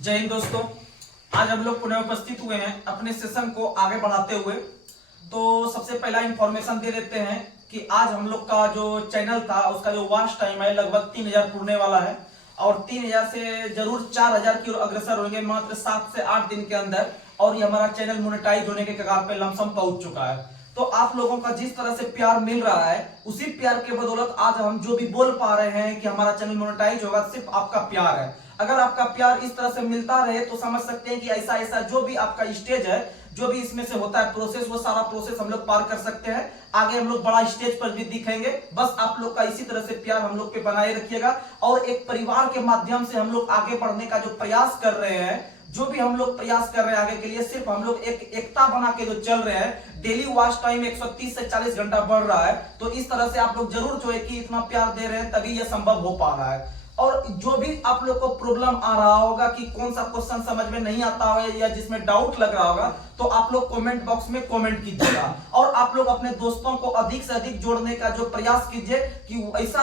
जय हिंद दोस्तों। आज हम लोग पुनः उपस्थित हुए हैं अपने सेशन को आगे बढ़ाते हुए। तो सबसे पहला इंफॉर्मेशन दे देते हैं कि आज हम लोग का जो चैनल था उसका जो वॉच टाइम है लगभग 3000 पूर्णे वाला है और 3000 से जरूर 4000 की ओर अग्रसर होंगे मात्र 7 से 8 दिन के अंदर। और ये हमारा चैनल मोनेटाइज होने के कगार पे लमसम पहुंच चुका है। तो आप लोगों का जिस तरह से प्यार मिल रहा है उसी प्यार के बदौलत आज हम जो भी बोल पा रहे हैं कि हमारा चैनल मोनेटाइज होगा, सिर्फ आपका प्यार है। अगर आपका प्यार इस तरह से मिलता रहे तो समझ सकते हैं कि ऐसा ऐसा जो भी आपका स्टेज है, जो भी इसमें से होता है प्रोसेस, वो सारा प्रोसेस हम लोग पार कर सकते हैं। आगे हम लोग बड़ा स्टेज पर भी दिखेंगे। बस आप लोग का इसी तरह से प्यार हम लोग पे बनाए रखिएगा और एक परिवार के माध्यम से हम लोग आगे बढ़ने का जो प्रयास कर रहे हैं, जो भी हम लोग प्रयास कर रहे हैं आगे के लिए, सिर्फ हम लोग एक एकता बना के जो चल रहे हैं। डेली वॉच टाइम 130 से 40 घंटा बढ़ रहा है। तो इस तरह से आप लोग जरूर जो है कि इतना प्यार दे रहे हैं तभी यह संभव हो पा रहा है। और जो भी आप लोग को प्रॉब्लम आ रहा होगा कि कौन सा क्वेश्चन समझ में नहीं आता होगा या जिसमें डाउट लग रहा होगा, तो आप लोग कमेंट बॉक्स में कमेंट कीजिएगा। और आप लोग अपने दोस्तों को अधिक से अधिक जोड़ने का जो प्रयास कीजिए कि वैसा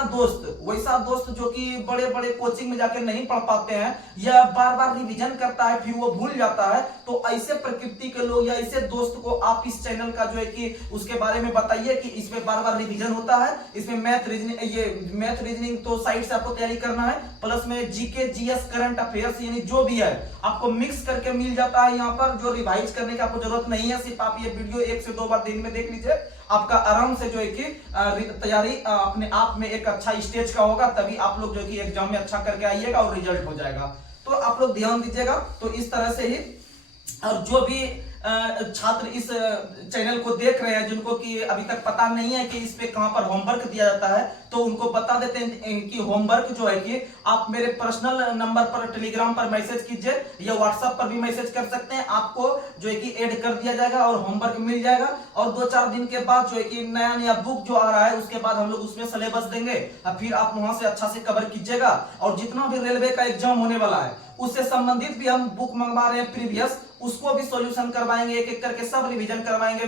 दोस्त जो कि बड़े बड़े कोचिंग में जाकर नहीं पढ़ पाते हैं या बार बार रिवीजन करता है फिर वो भूल जाता है, तो ऐसे प्रकृति के लोग या ऐसे दोस्त को आप इस चैनल का जो है कि उसके बारे में बताइए कि इसमें बार बार रिवीजन होता है। इसमें मैथ रीजनिंग तो साइड से आपको तैयारी करना है, प्लस में जीके जीएस करंट अफेयर्स यानी जो भी है आपको मिक्स करके मिल जाता है। यहाँ पर जो रिवाइज करने की आपको जरूरत नहीं है, सिर्फ आप ये वीडियो 1 से 2 बार दिन में देख लीजिए। आपका आराम से जो है कि तैयारी अपने आप में एक अच्छा स्टेज का होगा, तभी आप लोग जो कि एग्जाम में अच्छा करके आइएगा और रिजल्ट हो जाएगा। तो आप लोग ध्यान दीजिएगा। तो इस तरह से ही और जो भी छात्र इस चैनल को देख रहे हैं जिनको कि अभी तक पता नहीं है कि इस पे कहां पर होमवर्क दिया जाता है, तो उनको बता देते हैं कि होमवर्क जो है कि आप मेरे पर्सनल नंबर पर टेलीग्राम पर मैसेज कीजिए या व्हाट्सएप पर भी मैसेज कर सकते हैं। आपको जो है कि ऐड कर दिया जाएगा और होमवर्क मिल जाएगा। और 2-4 दिन के बाद जो है कि नया बुक जो आ रहा है उसके बाद हम लोग उसमें सिलेबस देंगे और फिर आप वहां से अच्छा से कवर कीजिएगा। और जितना भी रेलवे का एग्जाम होने वाला है उससे संबंधित भी हम बुक मंगवा रहे हैं प्रीवियस, उसको भी सॉल्यूशन करवाएंगे, एक एक करके सब रिवीजन करवाएंगे।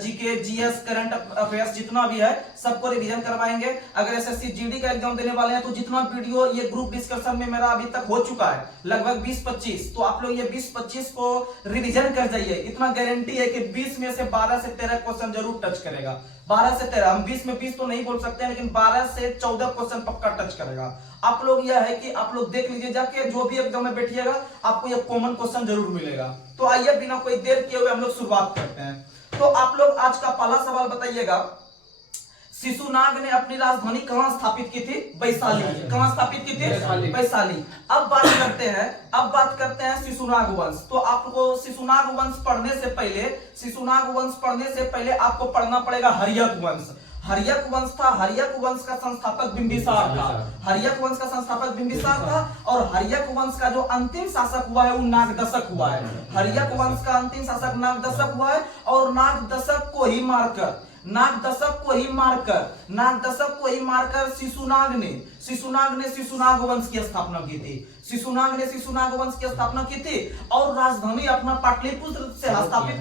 जीके जीएस करंट अफेयर्स जितना भी है सबको रिवीजन करवाएंगे। अगर एसएससी जीडी का एग्जाम देने वाले हैं तो जितना वीडियो ये ग्रुप डिस्कशन में मेरा अभी तक हो चुका है लगभग 20-25, तो आप लोग ये 20-25 को रिवीजन कर जाइए। इतना गारंटी है कि 20 में से 12 से 13 क्वेश्चन जरूर टच करेगा। 12 से 13, हम 20 में 20 तो नहीं बोल सकते हैं, लेकिन 12 से 14 क्वेश्चन पक्का टच करेगा। आप लोग यह है कि आप लोग देख लीजिए जाके, जो भी एग्जाम में बैठिएगा आपको यह कॉमन क्वेश्चन जरूर मिलेगा। तो आइए बिना कोई देर किए हुए हम लोग शुरुआत करते हैं। तो आप लोग आज का पहला सवाल बताइएगा, शिशुनाग ने अपनी राजधानी कहां स्थापित की थी? वैशाली। कहां स्थापित की थी? वैशाली। अब बात करते हैं शिशुनाग वंश। तो आपको शिशुनाग वंश पढ़ने से पहले आपको पढ़ना पड़ेगा हर्यक वंश। हर्यक वंश था, हर्यक वंश का संस्थापक बिंबिसार था। हर्यक वंश का संस्थापक बिंबिसार था और हर्यक वंश का जो अंतिम शासक हुआ है वो नागदशक हुआ है। हर्यक वंश का अंतिम शासक नागदशक हुआ है और नागदशक को ही मारकर शिशुनाग ने शिशुनाग वंश की स्थापना की थी। शिशुनाग ने शिशुनाग वंश की स्थापना की थी और राजधानी अपना पाटलिपुत्र से हस्तांतरित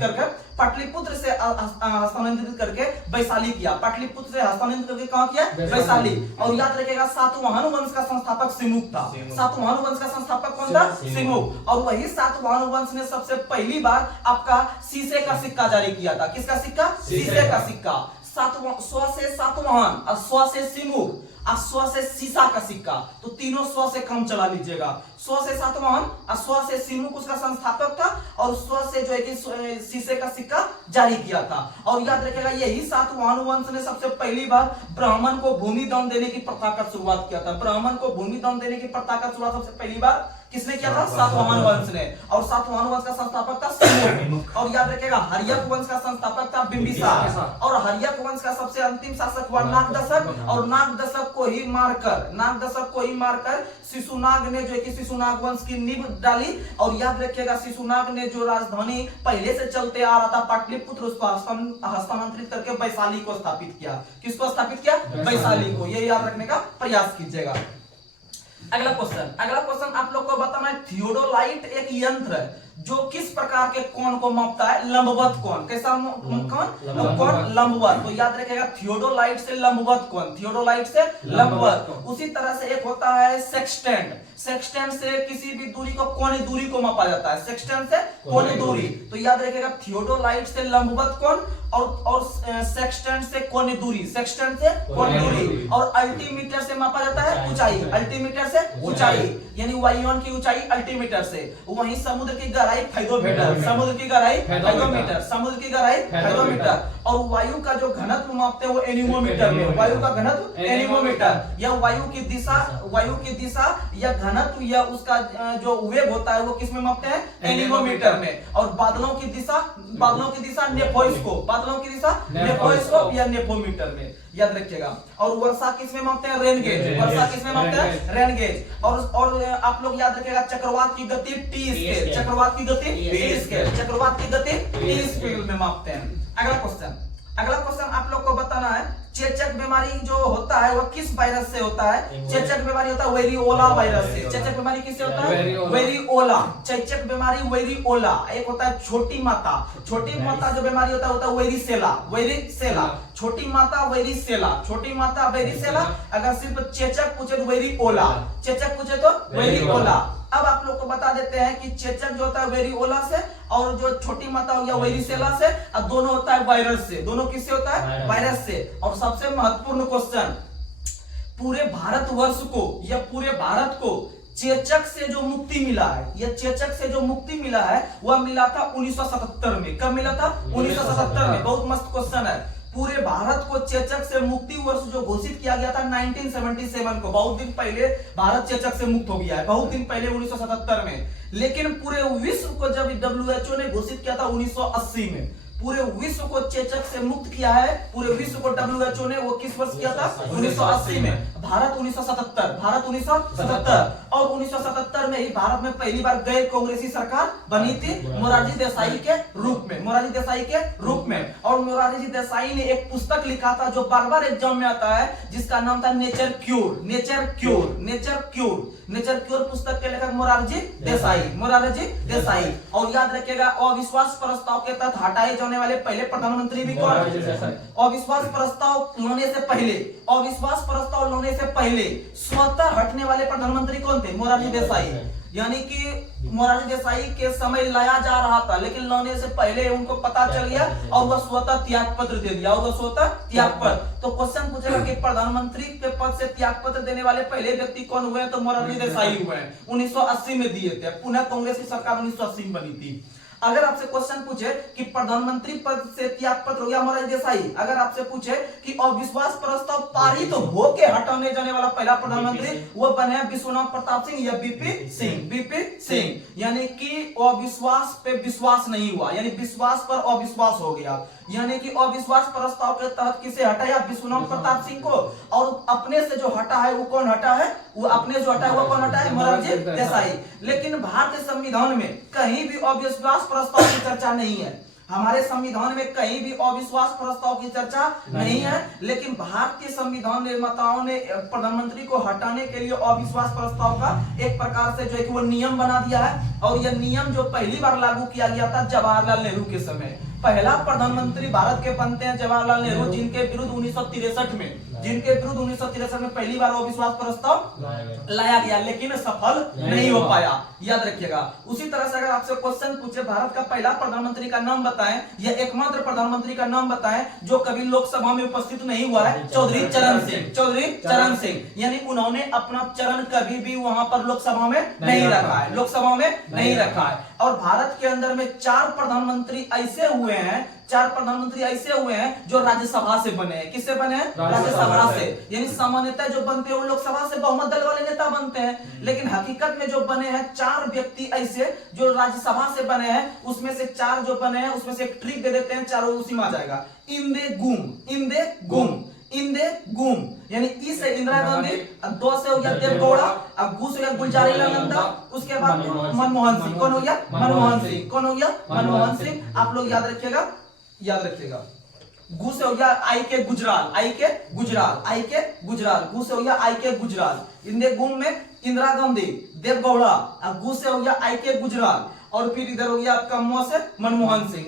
करके वैशाली किया। पाटलिपुत्र से हस्तांतरित करके कहां किया? वैशाली। और याद रखिएगा सातवाहन वंश का संस्थापक सिमुक था। सातवाहन वंश का संस्थापक कौन था? सिमुक। और वही सातवाहन वंश ने सबसे पहली बार आपका शीशे का सिक्का जारी किया था। किसका सिक्का? शीशे का सिक्का। स्व से सातवाहन और स्व से सिमुक और स्व से शीशा का सिक्का, तो तीनों स्व से कम चला लीजिएगा। स्व से सातवाहन और स्व से सिमुक उसका संस्थापक था और स्व से जो है कि शीशे का सिक्का जारी किया था। और याद रखिएगा यही सातवाहन वंश ने सबसे पहली बार ब्राह्मण को भूमि दान देने की प्रथा का शुरुआत किया था। ब्राह्मण को भूमि दान देने की प्रथा का शुरुआत सबसे पहली बार किसने किया था? सातवाहन वंश ने। और सातवाहन वंश का संस्थापक था सिमुक। और याद रखिएगा हर्यक वंश का संस्थापक था बिंबिसार और हर्यक वंश का सबसे अंतिम शासक हुआ नागदशक। और नागदशक को ही मारकर शिशुनाग ने जो कि शिशुनाग वंश की नींव डाली। और याद रखिएगा शिशुनाग ने जो राजधानी पहले से चलते आ रहा था पाटलिपुत्र, उसको हस्तांतरित करके वैशाली को स्थापित किया। किसको स्थापित किया? वैशाली को। ये याद रखने का प्रयास कीजिएगा। अगला क्वेश्चन आप लोग को बताना है, थियोडोलाइट एक यंत्र है। जो किस प्रकार के कोण को मापता है? लंबवत कोण। कैसा कोण? लंबवत। तो याद रखिएगा थियोडोलाइट से लंबवत कोण, थियोडोलाइट से लंबवत। उसी तरह से एक होता है सेक्सटेंट। सेक्सटेंट से किसी भी दूरी को, कोणीय दूरी को मापा जाता है। सेक्सटेंट से कोणीय दूरी। तो याद रखिएगा थियोडोलाइट से लंबवत कोण और सेक्सटेंट से कोणीय दूरी, सेक्सटेंट से कोणीय दूरी। और अल्टीमीटर से मापा जाता है ऊंचाई, अल्टीमीटर से ऊंचाई, यानी वायुयान की ऊंचाई अल्टीमीटर से। वहीं समुद्र की गहराई फेथोमीटर, समुद्र की गहराई फेथोमीटर, समुद्र की गहराई फेथोमीटर। और वायु का जो घनत्व मापते हैं वो एनीमोमीटर में, वायु का घनत्व एनीमोमीटर। या वायु की दिशा या घनत्व या उसका जो वेग होता है वो किस में मापते हैं? एनीमोमीटर में। और बादलों की दिशा नेफोस्कोप, बादलों की दिशा नेफोस्कोप या नेफोमीटर में, याद रखिएगा। और वर्षा किस में मापते हैं? रेन गेज, वर्षा किस में मापते हैं? Rain gauge. और आप लोग याद रखिएगा चक्रवात की गति टी स्केल, चक्रवात की गति टी स्केल, चक्रवात की गति टी स्केल में मापते हैं। अगला क्वेश्चन आप लोग को बताना है, चेचक बीमारी जो होता है वो किस वायरस से होता है? चेचक बीमारी होता है वेरिओला वायरस से। चेचक बीमारी किससे होता है? वेरिओला। चेचक बीमारी वेरिओला। एक होता है छोटी माता, छोटी माता जो बीमारी होता है वेरिसेला, वेरिसेला। छोटी माता वेरिसेला, छोटी माता वेरिसेला। अगर सिर्फ चेचक पूछे तो वेरिओला, चेचक पूछे तो वेरिओला। अब आप लोग को बता देते हैं कि चेचक जो होता है वेरिओला से, और जो छोटी माता हो गया वेरिसेला से, और दोनों होता है वायरस से। दोनों किससे होता है? वायरस से। और सबसे महत्वपूर्ण क्वेश्चन, पूरे भारतवर्ष को या पूरे भारत को चेचक से जो मुक्ति मिला है, या चेचक से जो मुक्ति मिला है वह मिला था 1977 में। कब मिला था? 1977 में। बहुत मस्त क्वेश्चन है। पूरे भारत को चेचक से मुक्ति वर्ष जो घोषित किया गया था 1977 को, बहुत दिन पहले भारत चेचक से मुक्त हो गया है, बहुत दिन पहले 1977 में। लेकिन पूरे विश्व को जब WHO ने घोषित किया था 1980 में, पूरे विश्व को चेचक से मुक्त किया है, पूरे विश्व को WHO ने वो किस वर्ष किया था? 1980 में। भारत 1977, भारत 1977। और 1977 में ही भारत में पहली बार गैर कांग्रेसी सरकार बनी थी मोरारजी देसाई के रूप में, मोरारजी देसाई के रूप में। और मोरारजी देसाई ने एक पुस्तक लिखा था जो बार बार एग्जाम में आता है, जिसका नाम था nature cure, nature cure, nature cure. Nature cure पुस्तक के लेखक मोरारजी देसाई, मोरारजी देसाई। और याद रखिएगा अविश्वास प्रस्ताव के तहत हटाए जाने वाले पहले प्रधानमंत्री भी कौन? अविश्वास प्रस्ताव लाने से पहले, अविश्वास प्रस्ताव लाने से पहले स्वतः हटने वाले प्रधानमंत्री कौन थे? मोरारजी देसाई। यानी कि मोरारजी देसाई के समय लाया जा रहा था, लेकिन लाने से पहले उनको पता चल गया और वह स्वतः त्याग पत्र दे दिया, और वह स्वतः त्याग पत्र। तो क्वेश्चन पूछेगा कि प्रधानमंत्री के पद से त्याग पत्र देने वाले पहले व्यक्ति कौन हुए? तो मोरारजी देसाई हुए हैं, 1980 में दिए थे। पुनः कांग्रेस की सरकार 1980 में बनी थी। अगर आपसे क्वेश्चन पूछे कि प्रधानमंत्री पद से त्याग पत्र हो गया मोरारजी देसाई, अगर आपसे पूछे कि अविश्वास प्रस्ताव पारित तो होके हटाने जाने वाला पहला प्रधानमंत्री वो बने विश्वनाथ प्रताप सिंह या बीपी सिंह, बीपी सिंह। यानी कि अविश्वास पे विश्वास नहीं हुआ, यानी विश्वास पर अविश्वास हो गया। यानी कि अविश्वास प्रस्ताव के तहत किसे हटाया? विश्वनाथ प्रताप सिंह को। और अपने से जो हटा है वो कौन हटा है? वो अपने जो हटा है वो कौन हटा है? मोरारजी देसाई। लेकिन भारतीय संविधान में कहीं भी अविश्वास प्रस्ताव की चर्चा नहीं है, हमारे संविधान में कहीं भी अविश्वास प्रस्ताव की चर्चा नहीं है। लेकिन भारतीय संविधान निर्माताओं ने प्रधानमंत्री को हटाने के लिए अविश्वास प्रस्ताव का एक प्रकार से जो है कि वो नियम बना दिया है। और यह नियम जो पहली बार लागू किया गया था जवाहरलाल नेहरू के समय। पहला प्रधानमंत्री भारत के बनते हैं जवाहरलाल नेहरू, जिनके विरुद्ध 1963 में पहली बार अविश्वास प्रस्ताव लाया गया, लेकिन सफल नहीं हो पाया। याद रखिएगा। उसी तरह से अगर आपसे क्वेश्चन पूछे भारत का पहला प्रधानमंत्री का नाम बताएं या एकमात्र प्रधानमंत्री का नाम बताएं जो कभी लोकसभा में उपस्थित नहीं हुआ है, चौधरी चरण सिंह, चौधरी चरण सिंह। यानी उन्होंने अपना चरण कभी भी वहां पर लोकसभा में नहीं रखा है, लोकसभा में नहीं रखा है। और भारत के अंदर में 4 प्रधानमंत्री ऐसे हुए हैं, 4 प्रधानमंत्री ऐसे हुए हैं जो राज्यसभा से बने हैं। किससे बने हैं? राज्यसभा से। यानी सामान्यतः जो बनते हैं वो लोकसभा से बहुमत दल वाले नेता बनते हैं, लेकिन हकीकत में जो बने हैं 4 व्यक्ति ऐसे जो राज्यसभा से बने हैं, उसमें से 4 जो बने हैं उसमें से एक ट्रिक दे देते हैं, चारों उसी में आ जाएगा। इंदे गुम, इंदे गुम, इंदे गुम। यानी ई से इंदिरा गांधी, 2 से हो गया देवगौड़ा, अब गु से हो गया गुलजारीलाल नंदा, उसके बाद मनमोहन सिंह। कौन हो गया? मनमोहन सिंह। कौन हो गया? मनमोहन सिंह। आप लोग याद रखिएगा, याद रखिएगा। गु से हो गया आई के गुजराल, आई के गुजराल, आई के गुजराल। गु से हो गया आई के गुजराल। इंदे गुम में इंदिरा गांधी, देवगौड़ा, और गु से हो गया IK गुजराल, और फिर इधर हो गया आपका मौ से मनमोहन सिंह,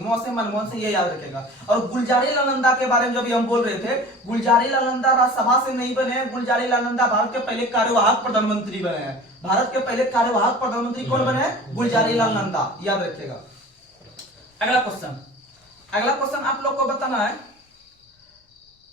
ये याद रखेगा। और गुलजारी लाल नंदा के बारे में जब हम बोल रहे थे, गुलजारी लाल नंदा राज्यसभा से नहीं बने हैं, गुलजारी लाल नंदा भारत के पहले कार्यवाहक प्रधानमंत्री बने हैं। भारत के पहले कार्यवाहक प्रधानमंत्री कौन बने हैं? गुलजारी लाल नंदा, याद रखिएगा। अगला क्वेश्चन आप लोग को बताना है,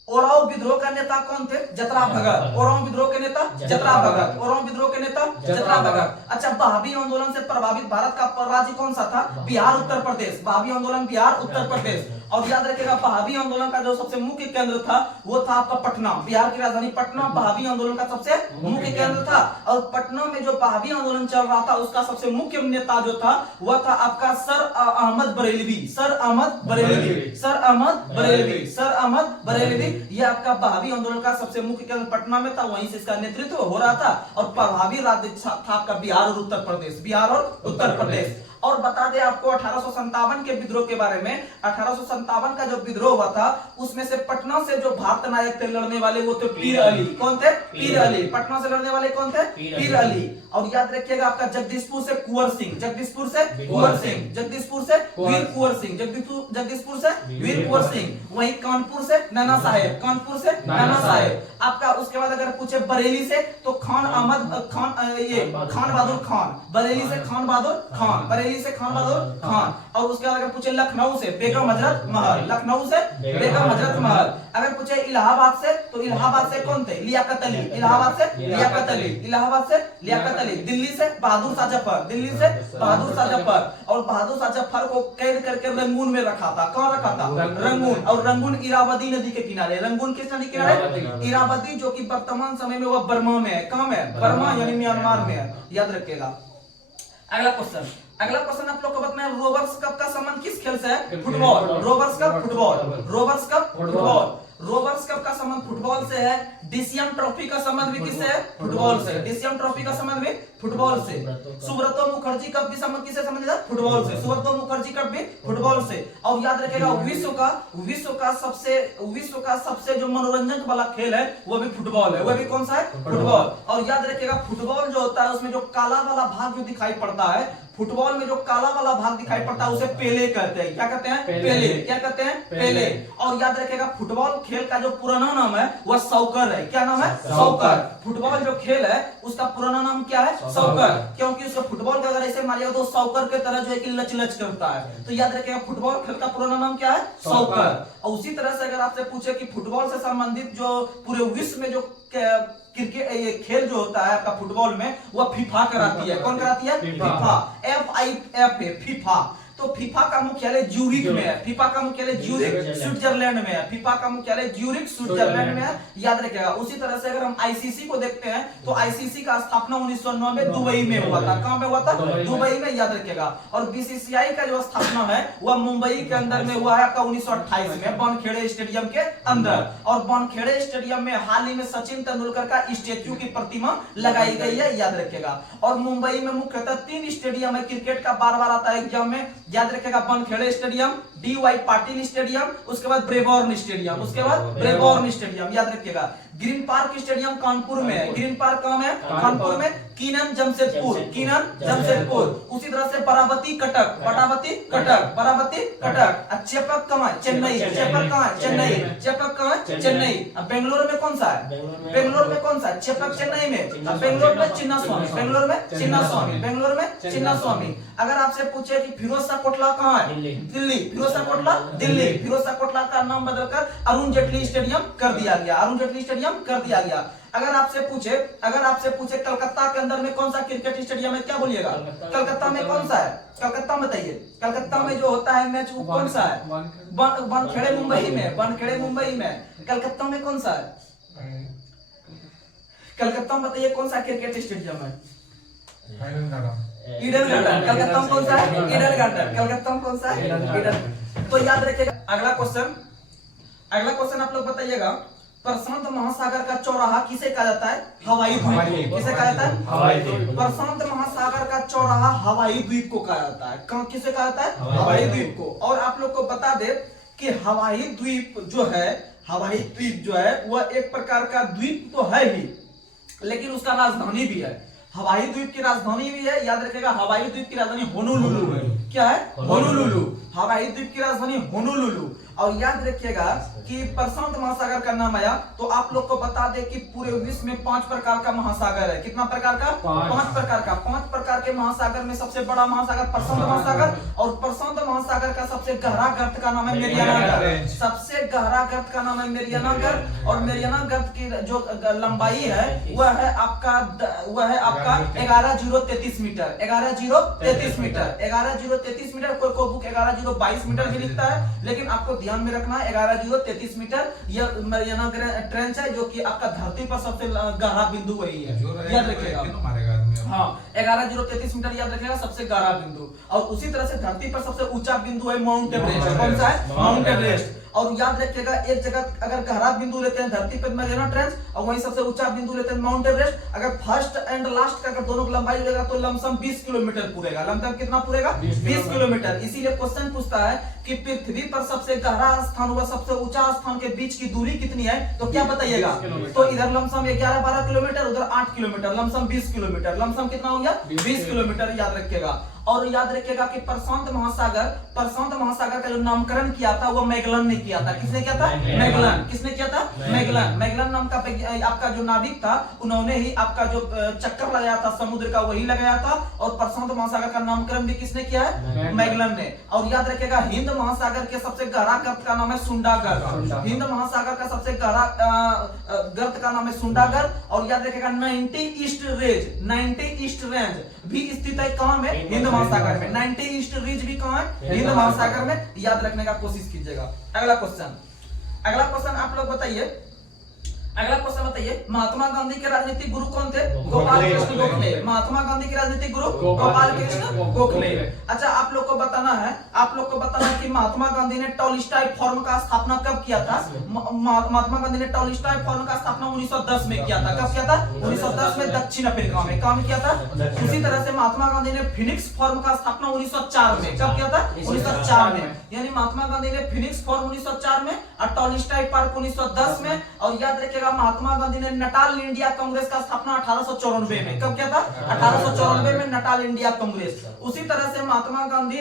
ओराव विद्रोह का नेता कौन थे? जतरा भगत। ओराव विद्रोह के नेता जतरा भगत। ओराव विद्रोह के नेता जतरा भगत। अच्छा, बहावी आंदोलन से प्रभावित भारत का राज्य कौन सा था? बिहार, उत्तर प्रदेश। बहावी आंदोलन बिहार, उत्तर प्रदेश। और याद रखिएगा, बहावी आंदोलन का जो सबसे मुख्य केंद्र था वो था आपका पटना, बिहार की राजधानी पटना बहावी आंदोलन का सबसे मुख्य केंद्र था। और पटना में जो बहावी आंदोलन चल रहा था उसका सबसे मुख्य नेता जो था वह था आपका सर अहमद बरेलवी। ये आपका बहावी आंदोलन का सबसे मुख्य केंद्र पटना में था, वहीं से इसका नेतृत्व हो रहा था। और प्रभावी राज्य था आपका बिहार और उत्तर प्रदेश। और बता दें आपको 1857 के विद्रोह के बारे में। 1857 का जो विद्रोह हुआ था उसमें से पटना से जो भारत नायक थे लड़ने वाले वो थे पीर अली। कौन थे? पीर अली। पटना से लड़ने वाले कौन थे? पीर अली। और याद रखिएगा आपका जगदीशपुर से कुंवर सिंह, जगदीशपुर से वीर कुंवर सिंह, वहीं कानपुर से नाना साहेब। आपका उसके बाद अगर पूछे बरेली से तो खान बहादुर खान, बरेली से खान बहादुर खान। और उसके बाद अगर पूछे लखनऊ से बेगम हजरत महल। अगर पूछे इलाहाबाद से तो इलाहाबाद से कौन थे? लियाकत अली। दिल्ली से बहादुर शाह जफर। और बहादुर शाह जफर को कैद करके रंगून में रखा था। कौन रखा था? रंगून। और रंगून इरावदी नदी के किनारे। रंगून किस नदी के किनारे? इरावदी, जो कि वर्तमान समय में वह बर्मा में है। कहां में? बर्मा यानी म्यांमार में है, याद रखिएगा। अगला क्वेश्चन आप लोग को बताना है, रोवर्स कप का संबंध किस खेल से है? फुटबॉल। रोवर्स कप का संबंध फुटबॉल से है। डीसीएम ट्रॉफी का संबंध भी किससे है? फुटबॉल से। डीसीएम ट्रॉफी का संबंध भी फुटबॉल से। सुब्रतो मुखर्जी कप भी संबंध किससे संबंधित है? फुटबॉल से। सुब्रतो मुखर्जी कप भी फुटबॉल से। और याद रखिएगा, विश्व का सबसे जो मनोरंजन वाला खेल है वो भी फुटबॉल है। वह भी कौन सा है? फुटबॉल। और याद रखिएगा, फुटबॉल जो होता है उसमें जो काला वाला भाग जो दिखाई पड़ता है, फुटबॉल में जो काला वाला भाग दिखाई पड़ता है उसे पेले कहते हैं। क्या कहते हैं? पेले। क्या कहते हैं? पेले। और याद रखिएगा, फुटबॉल खेल का जो पुराना नाम है वह सॉकर है। क्या नाम है? सॉकर। फुटबॉल जो खेल है उसका पुराना नाम क्या है? सॉकर। क्योंकि उसको फुटबॉल का अगर ऐसे मारिएगा तो सॉकर के तरह जो है कि लच करता है। तो याद रखिएगा, फुटबॉल खेल का पुराना नाम क्या है? सॉकर। और उसी तरह से अगर आपसे पूछे कि फुटबॉल से संबंधित जो पूरे विश्व में जो क्रिकेट ये खेल जो होता है आपका फुटबॉल में वह फीफा कराती है। कौन कराती है? फीफा। फीफा। तो फीफा का मुख्यालय ज्यूरिख में है। फीफा का मुख्यालय ज्यूरिख स्विट्जरलैंड में है। फीफा का मुख्यालय ज्यूरिख स्विट्जरलैंड में है, याद रखिएगा। उसी तरह से अगर हम आईसीसी को देखते हैं तो आईसीसी का स्थापना 1909 में दुबई में हुआ था। कहां में हुआ था? दुबई में, याद रखिएगा। और बीसीसीआई का जो स्थापना है वह मुंबई के अंदर में हुआ है आपका 1928 में वानखेड़े स्टेडियम के अंदर। और वानखेड़े स्टेडियम में हाल ही में सचिन तेंदुलकर का स्टेच्यू की प्रतिमा लगाई गई है, याद रखिएगा। और मुंबई में मुख्यतः 3 स्टेडियम है क्रिकेट का, बार आता है एग्जाम में, याद रखिएगा। Wankhede stadium, D.Y.. Patil stadium, उसके बाद ब्रेबॉर्न स्टेडियम, याद रखिएगा। ग्रीन पार्क स्टेडियम कानपुर में है। ग्रीन पार्क कहां है? कानपुर में। कीनन जमशेदपुर। उसी तरह से बराबती कटक। चेपक कहां है? चेन्नई। बेंगलोर में कौन सा है? चेपक चेन्नई में। बेंगलोर में चिन्नास्वामी। अगर आपसे पूछे कि फिरोज शाह कोटला कहां है? दिल्ली। फिरोज शाह कोटला का नाम बदलकर अरुण जेटली स्टेडियम कर दिया गया। अगर आपसे पूछे कलकत्ता के अंदर में कौन सा क्रिकेट स्टेडियम है, क्या बोलिएगा? कलकत्ता में कौन सा है? कलकत्ता में बताइए। कलकत्ता में जो होता है मैच वो कौन सा है? वानखेड़े मुंबई में। कलकत्ता में कौन सा है? कलकत्ता में बताइए कौन सा क्रिकेट स्टेडियम है? Eden Garden. कलकत्ता में कौन सा है? Eden Garden. कलकत्ता में कौन सा है? ईडन। तो याद रखिएगा। अगला क्वेश्चन आप लोग बताइएगा, प्रशांत महासागर का चौराहा किसे कहा जाता है? हवाई द्वीप। किसे कहा जाता है? हवाई द्वीप। प्रशांत महासागर का चौराहा हवाई द्वीप को कहा जाता है। किसे कहा जाता है? हवाई द्वीप को। और आप लोग को बता दे कि हवाई द्वीप जो है वह एक प्रकार का द्वीप तो है ही, लेकिन उसका राजधानी भी है। हवाई द्वीप की राजधानी भी है, याद रखिएगा हवाई द्वीप की राजधानी होनोलुलु है। क्या है? होनोलुलु। हवाई द्वीप की राजधानी होनोलुलु। और याद रखिएगा कि प्रशांत महासागर का नाम आया तो आप लोग को बता दें कि पूरे विश्व में 5 प्रकार का महासागर है। कितना प्रकार का? 5 प्रकार का। 5 प्रकार के महासागर में सबसे बड़ा महासागर प्रशांत महासागर, और प्रशांत महासागर का सबसे गहरा गर्त का नाम है मैरियाना गर्त। सबसे गहरा गर्त का नाम है मैरियाना गर्त, और मैरियाना गर्त की जो लंबाई है वह है आपका 11,033 मीटर। 11,033 मीटर। 11,033 मीटर। कोई बुक 11,022 मीटर भी लिखता है, लेकिन आपको ध्यान में रखना है 11,033 मीटर यह मैरियाना ट्रेंच है, जो कि आपका धरती पर सबसे गहरा बिंदु वही है, याद रखिएगा। हाँ, 11,033 मीटर याद रखिएगा सबसे गहरा बिंदु। और उसी तरह से धरती पर सबसे ऊंचा बिंदु है माउंट एवरेस्ट। कौन सा है? Mount Everest. और याद रखिएगा एक जगह अगर गहरा बिंदु लेते हैं धरती पर मैरियाना ट्रेंच, और वहीं सबसे ऊंचा बिंदु लेते हैं माउंट एवरेस्ट। अगर फर्स्ट एंड लास्ट का अगर दोनों की लंबाई लेगा तो लमसम 20 किलोमीटर पूरेगा। लमसम कितना पूरेगा? 20 किलोमीटर। इसीलिए क्वेश्चन पूछता है कि पृथ्वी पर सबसे गहरा स्थान व सबसे ऊंचा स्थान के बीच की दूरी कितनी है, तो क्या बताइएगा? तो इधर लमसम 11-12 किलोमीटर, उधर 8 किलोमीटर, लमसम 20 किलोमीटर। लमसम कितना हो गया? 20 किलोमीटर, याद रखिएगा। और याद रखिएगा कि प्रशांत महासागर का जो नामकरण किया था वो मैगलन ने किया था। किसने किया था? मैगलन। किसने किया था? मैगलन। मैगलन नाम का आपका जो नाविक था, उन्होंने ही आपका जो चक्कर लगाया था समुद्र का वही लगाया था। और प्रशांत महासागर का नामकरण भी किसने किया है? मैगलन ने। और याद रखिएगा हिंद महासागर के सबसे गहरा गर्त का नाम है सुंडा गर्त। हिंद महासागर का सबसे गहरा गर्त का नाम है सुंडा गर्त। और याद रखिएगा 90 ईस्ट रेंज भी स्थित है कहां में? हिंद महासागर में। 90 ईस्ट रीज भी कहां है? हिंद महासागर में। याद रखने का कोशिश कीजिएगा। अगला क्वेश्चन आप लोग बताइए। अगला क्वेश्चन बताइए, महात्मा गांधी के राजनीतिक गुरु कौन थे? गोपाल कृष्ण गोखले। महात्मा गांधी के राजनीतिक गुरु गोपाल कृष्ण गोखले। अच्छा, आप लोग को बताना है कि महात्मा गांधी ने टॉलस्टॉय फॉर्म का स्थापना कब किया था? महात्मा गांधी ने टॉलस्टॉय फॉर्म का स्थापना 1910 में किया था। कब किया था? 1910 में, दक्षिण अफ्रीका में। काम किया था। उसी तरह से महात्मा गांधी ने फिनिक्स फॉर्म का स्थापना 1904 में। कब किया था? 1904 में। यानी महात्मा गांधी ने फिनिक्स फॉर्म 1904 में और टॉलस्टॉय पार्क 1910 में। और याद रखिएगा महात्मा गांधी ने नटाल इंडिया कांग्रेस का स्थापना 1894 में। कब किया था? 1894 में नटाल इंडिया कांग्रेस। उसी तरह से महात्मा गांधी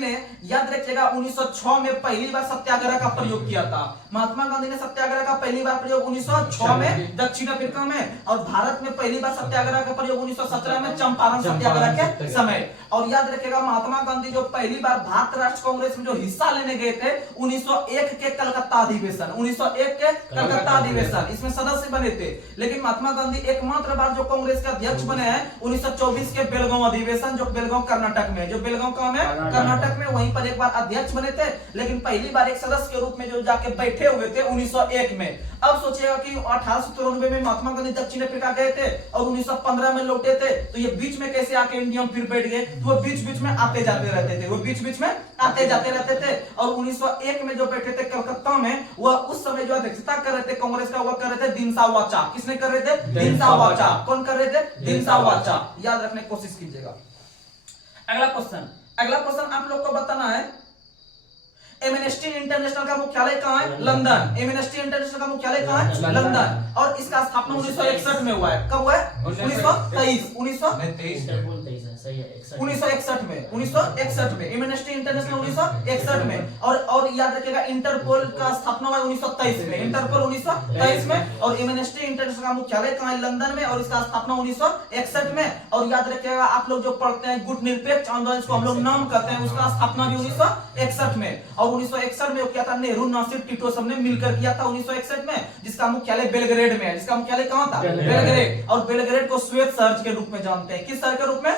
ने याद रखिएगा 1906 में पहली बार सत्याग्रह का प्रयोग किया था। महात्मा गांधी ने सत्याग्रह का पहली बार प्रयोग 1906 में दक्षिण अफ्रीका में, और भारत में पहली बार सत्याग्रह का प्रयोग 1917 में चंपारण सत्याग्रह के समय। और याद रखिएगा महात्मा गांधी जो पहली बार भारत राष्ट्र कांग्रेस में जो हिस्सा लेने गए थे 1901 के कलकत्ता अधिवेशन, 1901 के कलकत्ता अधिवेशन, इसमें सदस्य बने थे। लेकिन महात्मा गांधी एकमात्र बार जो कांग्रेस के अध्यक्ष बने हैं 1924 के बेलगांव अधिवेशन, जो बेलगांव कर्नाटक में, जो बेलगांव कहां में? कर्नाटक में। वहीं पर एक बार अध्यक्ष बने थे, लेकिन पहली बार एक सदस्य के रूप में जो जाके बैठे हुए थे 1901 में। अब सोचिएगा कि 1893 में महात्मा गांधी दक्षिण अफ्रीका गए थे और 1915 में लौटे थे, तो ये बीच में कैसे आके इंडिया में फिर बैठ गए? तो वो बीच में आते जाते रहते थे। और 1901 में जो बैठे थे कलकत्ता में, वह उस समय जो अध्यक्षता कर रहे थे कांग्रेस का, वह कर रहे थे दिनसा वाचा। किसने कर रहे थे? दिनसा वाचा। कौन कर रहे थे? दिनसा वाचा। याद रखने की कोशिश कीजिएगा। अगला क्वेश्चन आप लोग को बताना है, एमनेस्टी इंटरनेशनल का मुख्यालय कहां है? लंदन। एमनेस्टी इंटरनेशनल का मुख्यालय कहां है? लंदन। और इसका स्थापना 1961 में हुआ है। कब हुआ है? 1961 में। एमनेस्टी इंटरनेशनल 1961 में। और याद रखिएगा इंटरपोल का स्थापना हुआ 1923 में। इंटरपोल 1923 में। और एमनेस्टी इंटरनेशनल का मुख्यालय कहां है? लंदन में। और इसका स्थापना 1961 में। और याद रखिएगा आप लोग जो पढ़ते हैं गुट निरपेक्ष आंदोलन, को हम लोग नाम कहते हैं, उसका स्थापना भी 1961 में। और 1961 में क्या था? नेहरू, नासिर, टिटो सबने मिलकर किया था 1961 में, जिसका मुख्यालय बेलग्रेड में है। जिसका मुख्यालय कहां था? बेलग्रेड। और बेलग्रेड को श्वेत शहर के रूप में जानते हैं। किस शहर के रूप में?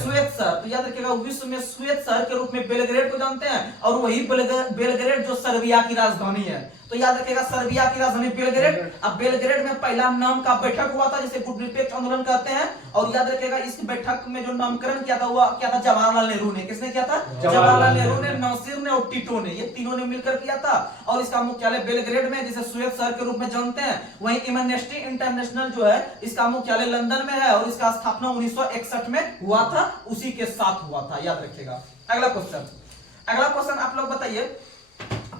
श्वेत शहर। तो याद रखिएगा विश्व में श्वेत शहर के रूप में बेलग्रेड को जानते हैं, और वही बेलग्रेड जो सर्बिया की राजधानी है। तो याद रखिएगा सर्बिया की राजधानी बेलग्रेड। अब बेलग्रेड में पहला नाम का बैठक हुआ था, जिसे गुट निरपेक्ष आंदोलन कहते हैं। और याद रखिएगा इस बैठक में जो नामकरण किया था वो क्या था? जवाहरलाल नेहरू ने। किसने किया था? जवाहरलाल नेहरू ने, नासिर ने और टिटो ने, ये तीनों ने मिलकर किया था। और इसका मुख्यालय बेलग्रेड में, जिसे श्वेत शहर के रूप में जानते हैं। वहीं एमनेस्टी इंटरनेशनल जो है इसका मुख्यालय लंदन में है, और इसका स्थापना 1961 में हुआ था, उसी के साथ हुआ था। याद रखिएगा। अगला क्वेश्चन आप लोग बताइए,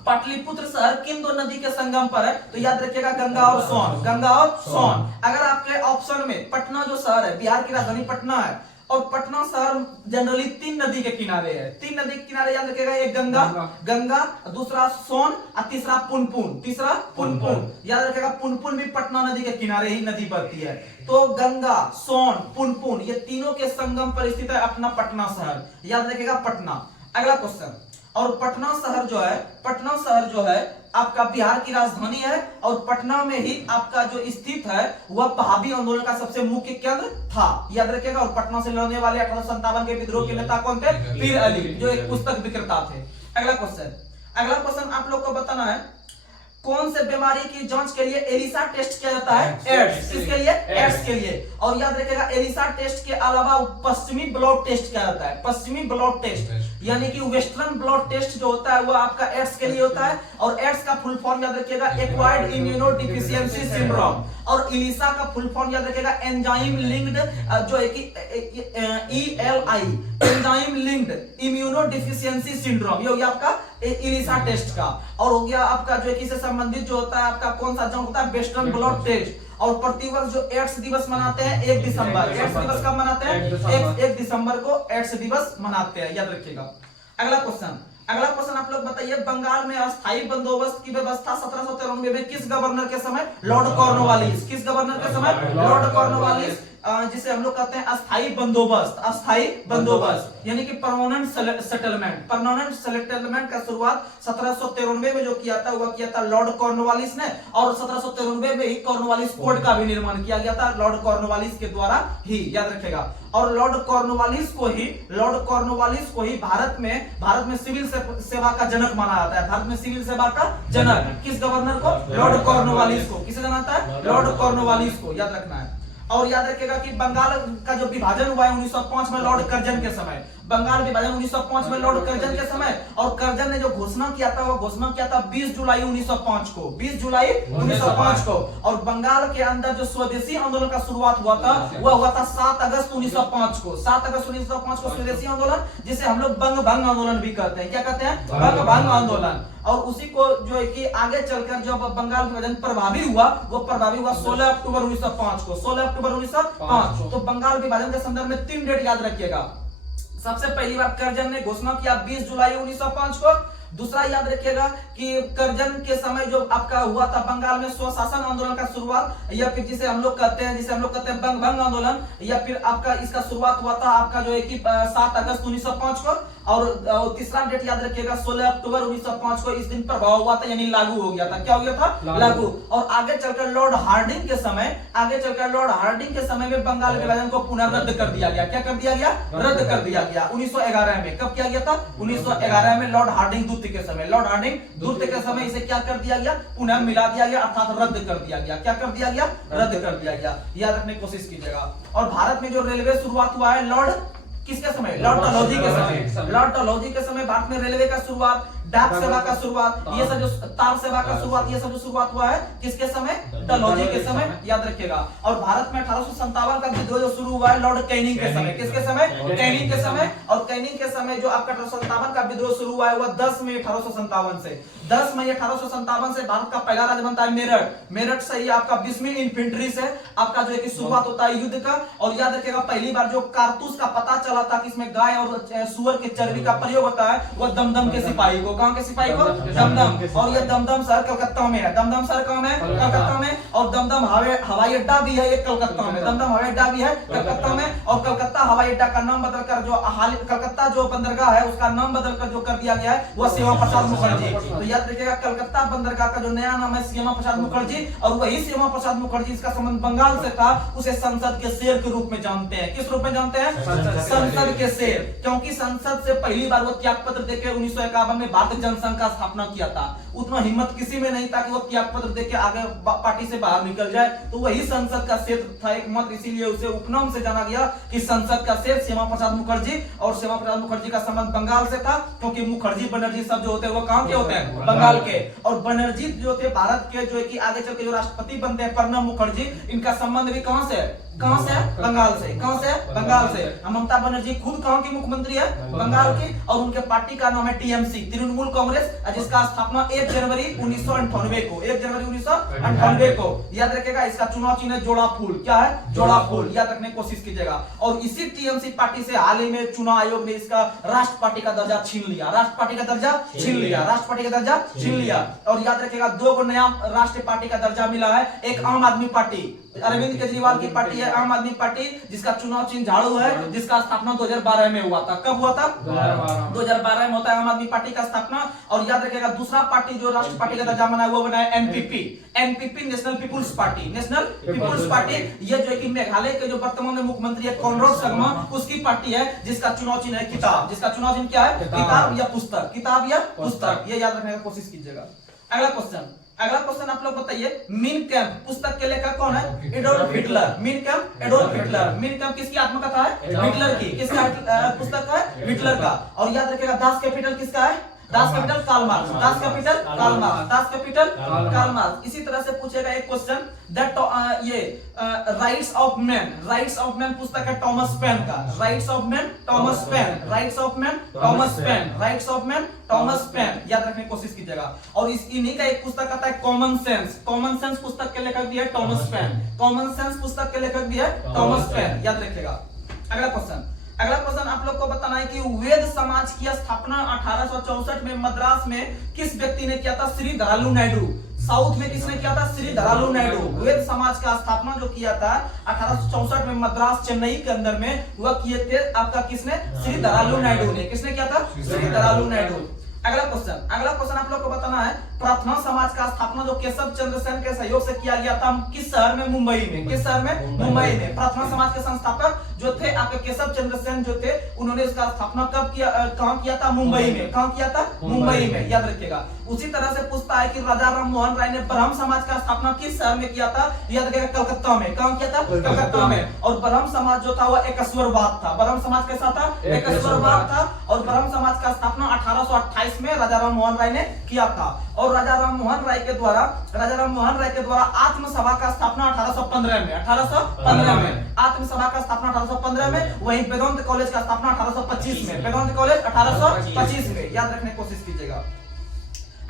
पाटलिपुत्र शहर किन दो नदी के संगम पर है? तो याद रखिएगा गंगा और सोन, गंगा और सोन। अगर आपके ऑप्शन में पटना जो शहर है, बिहार की राजधानी पटना है, और पटना शहर जनरली 3 नदी के किनारे है। 3 नदी के किनारे याद रखिएगा, एक गंगा, दूसरा सोन और तीसरा पुनपुन। याद रखिएगा पुनपुन भी पटना नदी के किनारे ही नदी बहती है। तो गंगा, सोन, पुनपुन ये तीनों के संगम पर स्थित है अपना पटना शहर। याद रखिएगा पटना। अगला क्वेश्चन, और पटना शहर जो है आपका बिहार की राजधानी है, और पटना में ही आपका जो स्थित है वह वहाबी आंदोलन का सबसे मुख्य केंद्र था। याद रखिएगा। और पटना से लड़ने वाले 1857 के विद्रोह के नेता कौन थे? पीर अली, जो एक पुस्तक विक्रेता थे। अगला क्वेश्चन आप लोग को बताना है, कौन से बीमारी की जांच के लिए एलिसा टेस्ट किया जाता है? एड्स। किसके लिए? एड्स के लिए। और याद रखिएगा एलिसा टेस्ट के अलावा पश्चिमी ब्लड टेस्ट किया जाता है। पश्चिमी ब्लड टेस्ट यानी कि वेस्टर्न ब्लड टेस्ट जो होता है वो आपका एड्स के लिए होता है। और एड्स का फुल फॉर्म याद रखिएगा एक्वायर्ड इम्यूनोडेफिशिएंसी सिंड्रोम। और एलिसा का फुल फॉर्म याद रखिएगा एंजाइम लिंक्ड, जो है कि ELI, enzyme linked immunodeficiency syndrome. ये हो गया आपका एलिसा टेस्ट का। और हो गया आपका जो है कि इससे संबंधित जो होता है आपका कौन सा जांच होता है? Western blood test. और प्रतिवर्ष जो एड्स दिवस मनाते हैं 1 दिसंबर। एड्स दिवस कब मनाते हैं? 1 दिसंबर को एड्स दिवस मनाते हैं, याद रखिएगा। अगला क्वेश्चन आप लोग बताइए, बंगाल में अस्थायी बंदोबस्त की व्यवस्था 1793 में किस गवर्नर के समय? Lord Cornwallis. किस गवर्नर के समय? लॉर्ड कॉर्नवालिस, जिसे हम लोग कहते हैं अस्थायी बंदोबस्त यानी कि परमानेंट सेटलमेंट का शुरुआत 1793 में जो किया था वह किया था लॉर्ड कॉर्नवालिस ने। और 1793 में ही कॉर्नवालिस कोड का भी निर्माण किया गया था लॉर्ड कॉर्नवालिस के द्वारा ही, याद रखेगा। और लॉर्ड कॉर्नवालिस को ही भारत में सिविल सेवा का जनक माना जाता है। भारत में सिविल सेवा का जनक किस गवर्नर को? लॉर्ड कॉर्नवालिस को। किसे जाना जाता है? लॉर्ड कॉर्नवालिस को, याद रखना है। और याद रखिएगा कि बंगाल का जो विभाजन हुआ है 1905 में लॉर्ड कर्जन के समय। बंगाल विभाजन 1905 में लॉर्ड कर्जन के समय। और कर्जन ने जो घोषणा किया था वो घोषणा किया था 20 जुलाई 1905 को। 20 जुलाई 1905 को। और बंगाल के अंदर जो स्वदेशी आंदोलन का शुरुआत हुआ था वह हुआ था 7 अगस्त 1905 को। 7 अगस्त 1905 को स्वदेशी आंदोलन, जिसे हम लोग बंग भंग आंदोलन भी कहते हैं। क्या कहते हैं? बंग भंग आंदोलन। और उसी को जो है कि आगे चलकर जो बंगाल विभाजन प्रभावी हुआ 16 अक्टूबर 1905 को। 16 अक्टूबर 1905। तो बंगाल विभाजन के संदर्भ में 3 डेट याद रखिएगा। सबसे पहली बार कर्जन ने घोषणा किया 20 जुलाई 1905 को। दूसरा याद रखिएगा कि कर्जन के समय जो आपका हुआ था बंगाल में स्वशासन आंदोलन का शुरुआत, या फिर जिसे हम लोग कहते हैं बंग भंग आंदोलन, या फिर आपका इसका शुरुआत हुआ था आपका जो है कि 7 अगस्त 1905 को। और तीसरा डेट याद रखिएगा 16 अक्टूबर 1905 को। इस दिन प्रभाव हुआ था यानी लागू हो गया था। क्या हो गया था? लागू। और आगे चलकर लॉर्ड हार्डिंग के समय में बंगाल विभाजन को पुनः रद्द कर दिया गया। क्या कर दिया गया? रद्द कर दिया गया 1911 में। कब किया गया था? 1911 में लॉर्ड हार्डिंग दूत के समय इसे क्या कर दिया गया? पुनः मिला दिया गया, अर्थात रद्द कर दिया गया। क्या कर दिया गया? रद्द कर दिया गया। याद रखने की कोशिश कीजिएगा। और भारत में जो रेलवे शुरुआत हुआ है लॉर्ड किसके समय? लॉर्ड डलहौजी के समय। लॉर्ड डलहौजी के समय भारत में रेलवे का शुरुआत, डाक सेवा का शुरुआत, ये सब जो तार सेवा का शुरुआत, ये सब जो शुरुआत हुआ है किसके समय? डलहौजी के समय, याद रखिएगा। और भारत में 1857 का विद्रोह जो शुरू हुआ है लॉर्ड कैनिंग के समय। किसके समय? कैनिंग के समय। और कैनिंग के समय जो आपका 1857 का विद्रोह शुरू हुआ है वह 10 मई 1857 से। 10 मई 1857 से भारत का पहला राज्य बनता है मेरठ। मेरठ से ही आपका 20वीं इन्फेंट्री से आपका जो है कि शुरुआत होता है युद्ध का। और याद रखिएगा पहली बार जो कारतूस का पता चला था कि इसमें गाय और सुअर के चर्बी का प्रयोग होता है वह दमदम के सिपाही को। कहां के सिपाही को? दमदम। और ये दमदम शहर कलकत्ता में है। दमदम शहर कहां है? कलकत्ता में। और दमदम हवाई अड्डा भी है एक कलकत्ता में। दमदम हवाई अड्डा भी है कलकत्ता में। और कलकत्ता हवाई अड्डा का नाम बदलकर जो कलकत्ता जो बंदरगाह है उसका नाम बदलकर जो कर दिया गया है वह श्यामा प्रसाद मुखर्जी। तो याद रखिएगा कलकत्ता बंदरगाह का जो नया नाम है श्यामा प्रसाद मुखर्जी। और वही श्यामा प्रसाद मुखर्जी, इसका संबंध बंगाल से था, उसे संसद के शेर के रूप में जानते हैं। किस रूप में जानते हैं? संसद के शेर। क्योंकि संसद से पहली बार वो त्याग पत्र देकर 1951 में भारतीय जनसंघ का स्थापना किया था। उतना हिम्मत किसी में नहीं था कि वो त्याग पत्र देकर आगे पार्टी से बाहर निकल जाए। तो वही संसद का शेर था एकमात्र, इसीलिए उसे उपनाम से जाना गया कि संसद का शेर श्यामा प्रसाद मुखर्जी। और श्यामा प्रसाद मुखर्जी का संबंध बंगाल से था, क्योंकि मुखर्जी बनर्जी सब जो होते हैं वो कहां के होते हैं? बंगाल के। और बनर्जी जो थे भारत के जो है कि आगे चल के जो राष्ट्रपति बनते हैं प्रणब मुखर्जी, इनका संबंध भी कहां से है? कहां से है? बंगाल से। कहां से है? बंगाल से। ममता बनर्जी खुद कहां की मुख्यमंत्री है? बंगाल की। और उनके पार्टी का नाम है टीएमसी, तृणमूल मूल कांग्रेस, जिसका स्थापना 1 जनवरी 1998 को, 1 जनवरी 1998 को। याद रखिएगा इसका चुनाव चिन्ह है जोड़ा फूल। क्या है? जोड़ा फूल। याद रखने की कोशिश कीजिएगा। और इसी टीएमसी पार्टी से हाल ही में चुनाव आयोग ने इसका राष्ट्र पार्टी का दर्जा छीन लिया, राष्ट्र पार्टी का दर्जा छीन लिया, राष्ट्र पार्टी का दर्जा छीन लिया। और याद रखिएगा 2 को नया राष्ट्रीय पार्टी का दर्जा मिला है। एक आम आदमी पार्टी, अरविंद केजरीवाल की पार्टी है आम आदमी पार्टी, जिसका चुनाव चिन्ह झाड़ू है, जिसका स्थापना 2012 में हुआ था। कब हुआ था? 2012 में होता है आम आदमी पार्टी का स्थापना। और याद रखिएगा दूसरा पार्टी जो राष्ट्रीय पार्टी का दर्जा बना वो बना है एनपीपी, एनपीपी नेशनल पीपुल्स पार्टी, नेशनल पीपुल्स पार्टी। ये जो कि मेघालय के जो वर्तमान में मुख्यमंत्री है कॉनराड संगमा, उसकी पार्टी है, जिसका चुनाव चिन्ह है किताब। जिसका चुनाव चिन्ह क्या है? किताब या पुस्तक, किताब या पुस्तक। ये याद रखने की कोशिश कीजिएगा। अगला क्वेश्चन आप लोग बताइए, मीन कैम्प पुस्तक के लेखक कौन है? Adolf Hitler. Mean camp Adolf Hitler. Mean camp किसकी आत्मकथा है? हिटलर की। किसका पुस्तक है? हिटलर का। और याद रखिएगा दास कैपिटल किसका है? Das Kapital Karl Marx. Das Kapital Karl Marx. Das Kapital Karl Marx. इसी तरह से पूछेगा एक क्वेश्चन दैट ये Rights of Man, Rights of Man पुस्तक है टॉमस पेन का। Rights of Man Thomas Paine, Rights of Man Thomas Paine, Rights of Man Thomas Paine. याद रखने की कोशिश कीजिएगा। और इस इन्हीं का एक पुस्तक आता है कॉमन सेंस। कॉमन सेंस पुस्तक के लेखक भी है टॉमस पेन। कॉमन सेंस पुस्तक के लेखक भी है टॉमस पेन। याद रखिएगा। अगला क्वेश्चन आप लोग को बताना है कि वेद समाज की स्थापना 1864 में मद्रास में किस व्यक्ति ने किया था? श्री धरालू नायडू। साउथ में किसने किया था? श्री धरालू नायडू। वेद समाज का स्थापना जो किया था 1864 में मद्रास चेन्नई के अंदर में, वह किए थे आपका किसने? श्री धरालू नायडू ने। किसने किया था? श्री धरालू नायडू। अगला क्वेश्चन आप लोग को बताना है, प्रार्थना समाज का स्थापना जो केशव चंद्र सेन के सहयोग से किया गया था किस शहर में? मुंबई में। किस शहर में? मुंबई में। प्रार्थना समाज के संस्थापक जो थे आपके केशव चंद्र सेन जो थे, उन्होंने इसका स्थापना कब किया? कहां किया था? मुंबई में। कहां किया था? मुंबई में। याद रखिएगा। उसी तरह से पूछता है कि राजा राम मोहन राय ने ब्रह्म समाज का स्थापना किस शहर में किया था? याद रखिएगा कलकत्ता में। कहां किया था? कलकत्ता में। और ब्रह्म समाज जो था वह एकस्वरवाद था। ब्रह्म समाज कैसा था? एकस्वरवाद था। और ब्रह्म समाज का स्थापना 1828 में राजा राम मोहन राय ने किया था। और राजा राम मोहन राय के द्वारा आत्म सभा का स्थापना 1815 में, 1815 में आत्म सभा का स्थापना 1815 में। वहीं वेदांत कॉलेज का स्थापना 1825 में। वेदांत कॉलेज 1825 में। याद रखने की कोशिश कीजिएगा।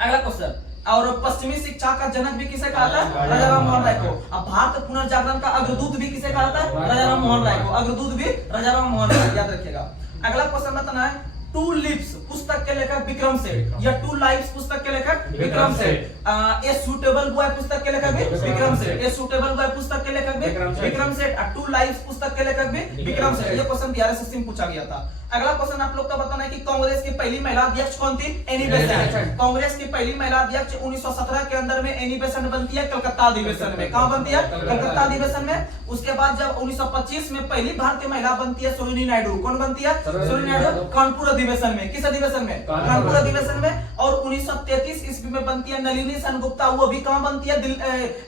अगला क्वेश्चन, और पश्चिमी शिक्षा का जनक भी किसे कहा था? राजा राम मोहन राय को। अब भारत पुनर्जागरण का अग्रदूत भी किसे कहा था? राजा राम मोहन राय को। अग्रदूत भी राजा राम मोहन राय। याद रखिएगा। अगला क्वेश्चन बताना है, टू लिव्स पुस्तक के लेखक विक्रम सेठ, या टू लाइव्स पुस्तक के लेखक Vikram Seth. A suitable boy पुस्तक के लेखक भी Vikram Seth. A suitable boy पुस्तक के लेखक भी विक्रम सेठ। टू लाइव्स पुस्तक के लेखक भी विक्रम सेठ। ये क्वेश्चन DRSS में पूछा गया था। अगला क्वेश्चन आप लोग का बताना है कि कांग्रेस की पहली महिला अध्यक्ष कौन थी? Annie Besant. कांग्रेस की पहली महिला अध्यक्ष 1917 के अंदर में एनी बेसेंट बनती है कलकत्ता अधिवेशन में। कहां बनती है? कलकत्ता अधिवेशन में। उसके बाद जब 1925 में पहली भारतीय महिला बनती है सरोजिनी नायडू। कौन बनती है? सरोजिनी नायडू। कानपुर अधिवेशन में। किस अधिवेशन में? कानपुर अधिवेशन में। और 1933 ईस्वी में बनती है नलिनी सेनगुप्ता। वो भी कहां बनती है?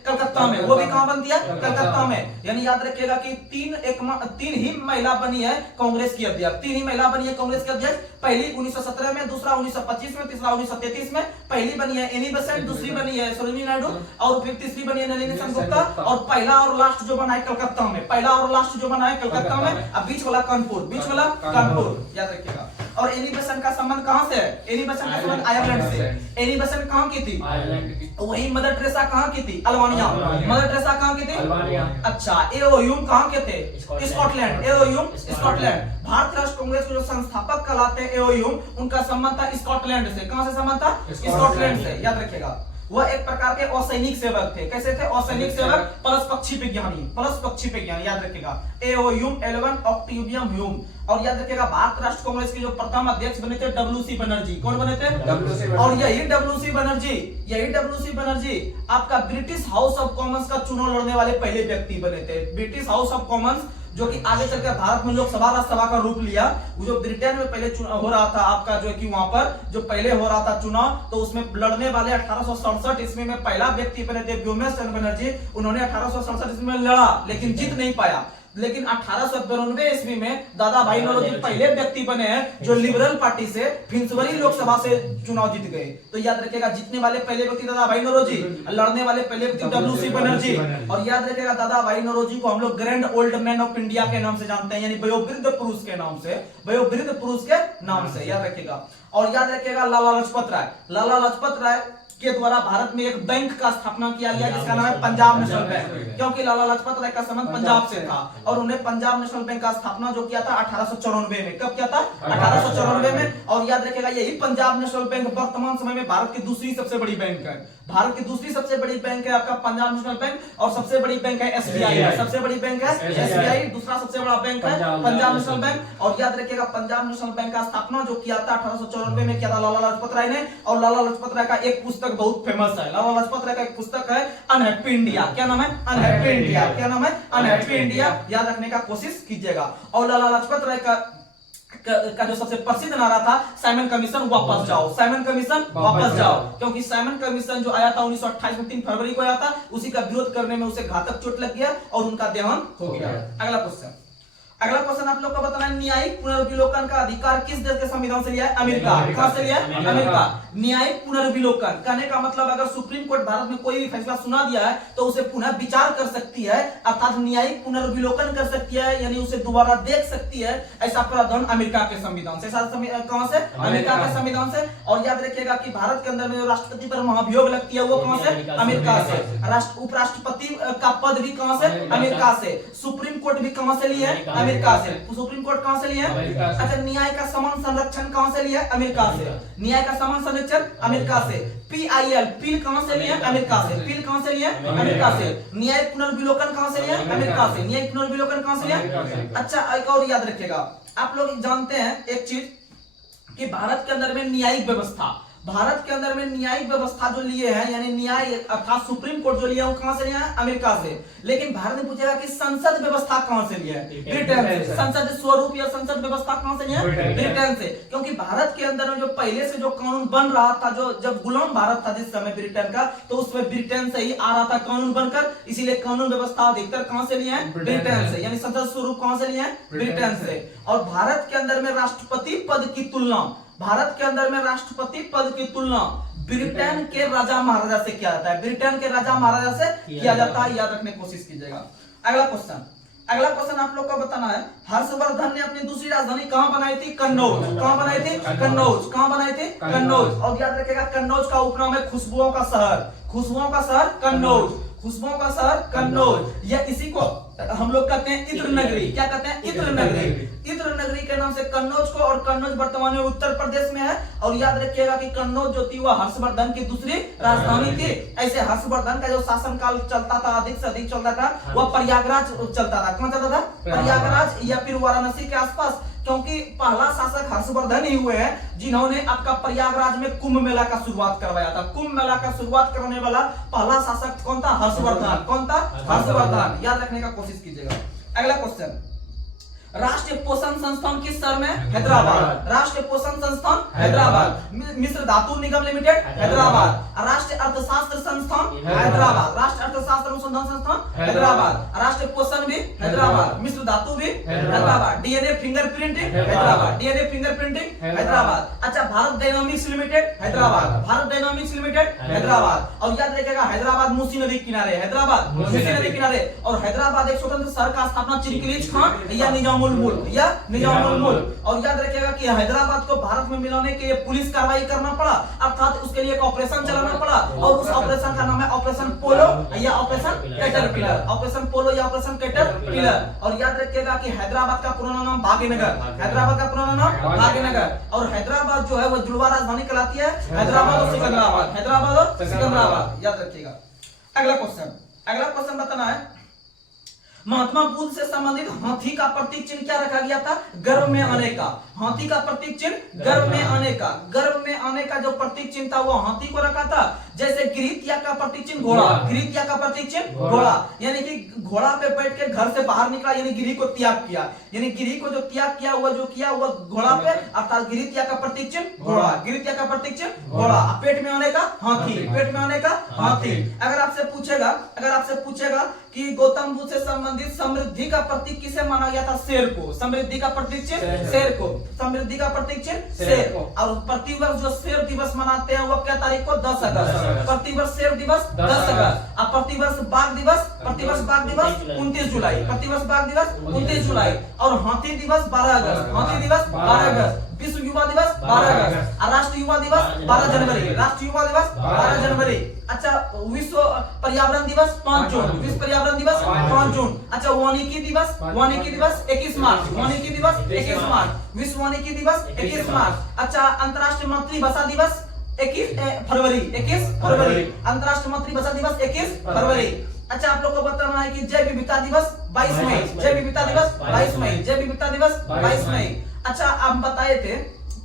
कलकत्ता में। वो भी कहां बनती है? कलकत्ता में। यानी याद रखिएगा कि तीन ही महिला बनी है कांग्रेस की अध्यक्ष। तीन ही महिला बनी है कांग्रेस के अध्यक्ष। पहली 1917 में, दूसरा 1925 में, तीसरा 1933 में। पहली बनी है एनी बेसेंट, दूसरी बनी है सरोजिनी नायडू, और फिर तीसरी बनी है नलिनी सेनगुप्ता। और पहला और लास्ट जो बना है कलकत्ता में। पहला और लास्ट जो बना है कलकत्ता में। अब बीच वाला कानपुर। बीच वाला कानपुर। याद रखिएगा। और एनी बेसेंट का संबंध कहां से है? एनी बेसेंट का संबंध आयरलैंड से। एनी बेसेंट कहां की थी? वही मदर टेरेसा कहां की थी? अल्बानिया। मदर टेरेसा कहां की थी? अच्छा। एओ कहां के थे? स्कॉटलैंड। एओ स्कॉटलैंड। भारतीय राष्ट्र कांग्रेस के जो संस्थापक कहलाते हैं एओ, उनका संबंध था स्कॉटलैंड से। कहां से संबंध था? स्कॉटलैंड से। याद रखिएगा। वह एक प्रकार के असैनिक सेवक थे। कैसे थे? असैनिक सेवक, प्लस पक्षी विज्ञानी, प्लस पक्षी विज्ञानी। याद रखिएगा। एओ 11 ऑक्टिवियम ह्यूम। और याद रखिएगा भारत राष्ट्र कांग्रेस के जो प्रथम अध्यक्ष बने थे डब्ल्यूसी बनर्जी। कौन बने थे? और यही डब्ल्यूसी बनर्जी आपका ब्रिटिश हाउस ऑफ कॉमन्स का चुनाव लड़ने वाले पहले व्यक्ति बने थे। ब्रिटिश हाउस ऑफ कॉमन्स जो कि आगे चलकर भारत में लोकसभा राज्यसभा का रूप लिया। वो जो ब्रिटेन में पहले चुनाव हो रहा था आपका, जो कि वहां पर जो पहले हो रहा था चुनाव, तो उसमें लड़ने वाले 1867 ईस्वी में पहला व्यक्ति बने थे व्योमेश चंद्र बनर्जी। उन्होंने 1867 ईस्वी में लड़ा लेकिन जीत नहीं पाया। लेकिन 1892 ईस्वी में दादा भाई नौरोजी पहले व्यक्ति बने हैं जो लिबरल पार्टी से फिंसवरी लोकसभा से चुनाव जीत गए। तो याद रखिएगा जीतने वाले पहले व्यक्ति दादा भाई नौरोजी, लड़ने वाले पहले व्यक्ति डब्ल्यू.सी. बनर्जी। और याद रखिएगा दादा भाई नौरोजी को हम लोग grand old man of India के नाम से जानते हैं, यानी वयोवृद्ध पुरुष के नाम से, वयोवृद्ध पुरुष के नाम से याद रखिएगा। और याद रखिएगा लाला लाजपत राय, लाला लाजपत राय के द्वारा भारत में एक बैंक का स्थापना किया गया जिसका नाम है पंजाब नेशनल बैंक, क्योंकि लाला लाजपत राय का संबंध पंजाब से था और उन्हें पंजाब नेशनल बैंक का स्थापना जो किया था 1894 में। कब किया था? 1894 में। और याद रखिएगा यही पंजाब नेशनल बैंक वर्तमान समय में भारत की दूसरी सबसे बड़ी बैंक है। भारत की दूसरी सबसे बड़ी बैंक है आपका पंजाब नेशनल बैंक और सबसे बड़ी बैंक है एसबीआई। सबसे बड़ी बैंक है एसबीआई, दूसरा सबसे बड़ा बैंक है पंजाब नेशनल बैंक। और याद रखिएगा पंजाब नेशनल बैंक का स्थापना जो किया था 1894 में किया था लाला लाजपत राय ने। और लाला लाजपत राय का एक पुस्तक बहुत फेमस है, लाला लाजपत राय का एक पुस्तक है अनहैप्पी इंडिया। क्या नाम है? Unhappy India. क्या नाम है? Unhappy India. याद रखने का कोशिश कीजिएगा। और लाला लाजपत राय का जो सबसे प्रसिद्ध नारा था साइमन कमीशन वापस जाओ, साइमन कमीशन वापस जाओ, क्योंकि साइमन कमीशन जो आया था 1928 में 3 फरवरी को आया था, उसी का विरोध करने में उसे घातक चोट लग गया और उनका देहांत हो गया। अगला क्वेश्चन, अगला क्वेश्चन आप लोग को बताना है न्यायिक पुनर्विलोकन का अधिकार किस देश के संविधान से लिया है? अमेरिका। कहां से लिया है? अमेरिका। न्यायिक पुनर्विलोकन कहने का मतलब अगर सुप्रीम कोर्ट भारत में कोई भी फैसला सुना दिया है तो उसे पुनः विचार कर सकती है, अर्थात न्यायिक पुनर्विलोकन कर सकती है, यानी उसे दोबारा देख सकती है। ऐसा प्रावधान अमेरिका के संविधान से, कहां से? अमेरिका के संविधान से। और याद रखिएगा कि भारत के अंदर में जो राष्ट्रपति पर महाभियोग लगती है वो कहां से? अमेरिका से। उपराष्ट्रपति का पद भी कहां से? अमेरिका से। सुप्रीम कोर्ट भी कहां से लिया है? अमेरिका से। सुप्रीम कोर्ट कहां से लिया है? अच्छा, न्याय का समान संरक्षण कहां से लिया है? अमेरिका से। न्याय का समान संरक्षण अमेरिका से। पीआईएल पील कहां से लिया है? अमेरिका से। पील कहां से लिया है? अमेरिका से। न्याय पुनर्विलोकन कहां से लिया है? अमेरिका से। न्याय पुनर्विलोकन कहां से लिया है? अच्छा, एक और याद रखिएगा, आप लोग जानते हैं एक चीज कि भारत के अंदर में न्यायिक व्यवस्था, भारत के अंदर में न्यायिक व्यवस्था जो लिए हैं, यानी न्याय अर्थात सुप्रीम कोर्ट जो लिया है वो कहां से लिया है? अमेरिका से। लेकिन भारत ने पूछेगा कि संसद व्यवस्था कहां से लिया है? ब्रिटेन से। संसद स्वरूप या संसद व्यवस्था कहां से लिया है? ब्रिटेन से। क्योंकि भारत के अंदर में जो पहले से जो कानून बन रहा था, जो जब गुलाम भारत था जिस समय ब्रिटेन का, तो उसमें ब्रिटेन से ही आ रहा था कानून बनकर, इसीलिए कानून व्यवस्था अधिकतर कहां से लिया है? ब्रिटेन से। यानी संसद स्वरूप कहां से लिया है? ब्रिटेन से। और भारत के अंदर में राष्ट्रपति पद की तुलना, भारत के अंदर में राष्ट्रपति पद की तुलना ब्रिटेन के राजा महाराजा से किया जाता है, ब्रिटेन के राजा महाराजा से किया जाता है। याद रखने की कोशिश कीजिएगा। अगला क्वेश्चन, अगला क्वेश्चन आप लोग को बताना है, हर्षवर्धन ने अपनी दूसरी राजधानी कहां बनाई थी? कन्नौज। कहां बनाई थी? कन्नौज। कहां बनाई थी? कन्नौज। और याद रखिएगा कन्नौज का उपनाम है खुशबुओं का शहर, खुशबुओं का शहर कन्नौज, खुशबुओं का शहर कन्नौज। या इसी को हम लोग कहते हैं इत्र नगरी। क्या कहते हैं? इत्र नगरी। इत्र नगरी के नाम से कन्नौज को, और कन्नौज वर्तमान में उत्तर प्रदेश में है। और याद रखिएगा कि कन्नौज जो थी वह हर्षवर्धन की दूसरी राजधानी थी। ऐसे हर्षवर्धन का जो शासनकाल चलता था, अधिक से अधिक चलता था, वह प्रयागराज चलता था। कहां चलता था? प्रयागराज या फिर वाराणसी के आसपास, क्योंकि पहला शासक हर्षवर्धन ही हुए हैं जिन्होंने आपका प्रयागराज में कुंभ मेला का शुरुआत करवाया था। कुंभ मेला का शुरुआत करने वाला पहला शासक कौन था? हर्षवर्धन। कौन था? हर्षवर्धन। याद रखने का कोशिश कीजिएगा। अगला क्वेश्चन, राष्ट्रीय पोषण संस्थान किस शहर में? हैदराबाद। राष्ट्रीय पोषण संस्थान हैदराबाद। मिश्र धातु निगम लिमिटेड हैदराबाद। राष्ट्रीय अर्थशास्त्र संस्थान हैदराबाद। राष्ट्रीय अर्थशास्त्र अनुसंधान संस्थान हैदराबाद। राष्ट्रीय पोषण भी हैदराबाद। मिश्र धातु भी Hyderabad. DNA fingerprinting Hyderabad. DNA fingerprinting Hyderabad. अच्छा, Bharat Dynamics Limited Hyderabad. Bharat Dynamics Limited Hyderabad. और याद रखिएगा हैदराबाद मूसी नदी किनारे, हैदराबाद मूसी नदी किनारे। और हैदराबाद एक स्वतंत्र शहर का स्थापना चिरकिलीज खान या निजामुल मुल्क या निजामुल मुल्क। और याद रखिएगा कि हैदराबाद को भारत में मिलाने के लिए पुलिस कार्रवाई करना पड़ा, अर्थात उसके लिए एक ऑपरेशन चलाना पड़ा, और उस ऑपरेशन का नाम है ऑपरेशन पोलो या ऑपरेशन कैटरपिलर। ऑपरेशन पोलो या ऑपरेशन कैटरपिलर। और याद रखिएगा कि हैदराबाद का पुराना नाम भाग्यनगर, हैदराबाद का पुराना नाम भाग्यनगर। और हैदराबाद जो है वो जुड़वा राजधानी कहलाती है, हैदराबाद और सिकंदराबाद, हैदराबाद और सिकंदराबाद। याद रखिएगा। अगला क्वेश्चन, अगला क्वेश्चन बताना है, महात्मा बुद्ध से संबंधित हाथी का प्रतीक चिन्ह क्या रखा गया था? गर्भ में आने का। हाथी का प्रतीक चिन्ह गर्भ में आने का। गर्भ में आने का जो प्रतीक चिन्ह था वो हाथी को रखा था। जैसे गिरित्या का प्रतीक चिन्ह घोड़ा, गिरित्या का प्रतीक चिन्ह घोड़ा, यानी कि घोड़ा पे बैठ के घर से बाहर निकला, यानी गिरी को त्याग किया, यानी गिरी को जो त्याग किया हुआ, जो किया हुआ घोड़ा पे, अर्थात गिरित्या का प्रतीक चिन्ह घोड़ा, गिरित्या का प्रतीक चिन्ह घोड़ा। पेट में आने का हाथी, पेट में आने का हाथी। अगर आपसे पूछेगा कि गौतम बुद्ध से संबंधित समृद्धि का प्रतीक किसे माना गया था? शेर को। समृद्धि का प्रतीक चिन्ह शेर को, समृद्धि का प्रतीक चिन्ह शेर को। और प्रतिवर्ष जो शेर दिवस मनाते हैं वो क्या तारीख को? 10 अगस्त। प्रतिवर्ष शेर दिवस 10 अगस्त। अब प्रतिवर्ष बाघ दिवस 29 जुलाई, प्रतिवर्ष बाघ दिवस 29 जुलाई। और हाथी दिवस 12 अगस्त, हाथी दिवस 12 अगस्त। विश्व युवा दिवस 12 अगस्त। राष्ट्रीय युवा दिवस 12 जनवरी, राष्ट्रीय युवा दिवस 12 जनवरी। अच्छा, विश्व पर्यावरण दिवस 5 जून, विश्व पर्यावरण दिवस 5 जून। अच्छा, वानिकी दिवस 21 मार्च, वानिकी दिवस 21 मार्च। विश्व वानिकी दिवस 21 मार्च। अच्छा, अंतर्राष्ट्रीय मातृभाषा दिवस 21 फरवरी, 21 फरवरी। अंतर्राष्ट्रीय मातृभाषा दिवस 21 फरवरी। अच्छा, आप लोग को बताना है कि जैव विविधता दिवस 22 मई, जैव विविधता दिवस 22 मई, जैव विविधता दिवस 22 मई। अच्छा, आप बताए थे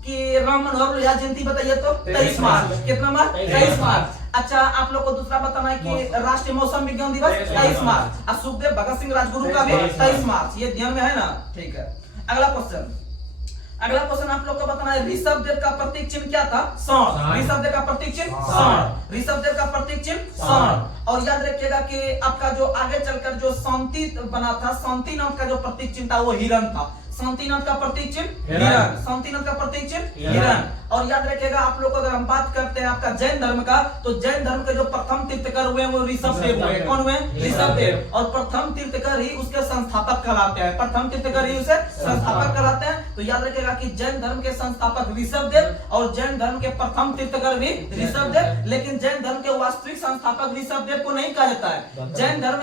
कि राम मनोहर लोहिया जयंती बताइए तो 23 मार्च। कितना मार्च? 23 मार्च। अच्छा, आप लोग को दूसरा बताना है कि राष्ट्रीय मौसम विज्ञान दिवस 23 मार्च। और सुखदेव भगत सिंह राजगुरु का भी 23 मार्च। ये ध्यान में है ना? ठीक है। अगला क्वेश्चन आप लोग को बताना है ऋषभ देव का प्रतीक चिन्ह क्या था? सांड। ऋषभ देव का प्रतीक चिन्ह सांड, ऋषभ देव का प्रतीक चिन्ह सांड। और याद रखिएगा कि आपका जो आगे चलकर जो शांति बना था, शांतिनाथ का जो प्रतीक चिन्ह था वो हिरण था। शांतिनाथ का प्रतीक चिन्ह हिरण, शांतिनाथ का प्रतीक चिन्ह हिरण। और याद रखिएगा आप लोग को, अगर हम बात करते हैं आपका जैन धर्म का, तो जैन धर्म के जो प्रथम तीर्थकर हुए वो ऋषभ देव हुए। कौन हुए? ऋषभ देव। और प्रथम तीर्थकर ही उसके संस्थापक कहलाते हैं, प्रथम तीर्थकर ही उसे संस्थापक कहलाते हैं। तो याद रखिएगा कि जैन धर्म के संस्थापक ऋषभ देव और जैन धर्म के प्रथम तीर्थकर भी ऋषभ देव। लेकिन जैन धर्म के वास्तविक संस्थापक ऋषभ देव को नहीं कहा जाता है। जैन धर्म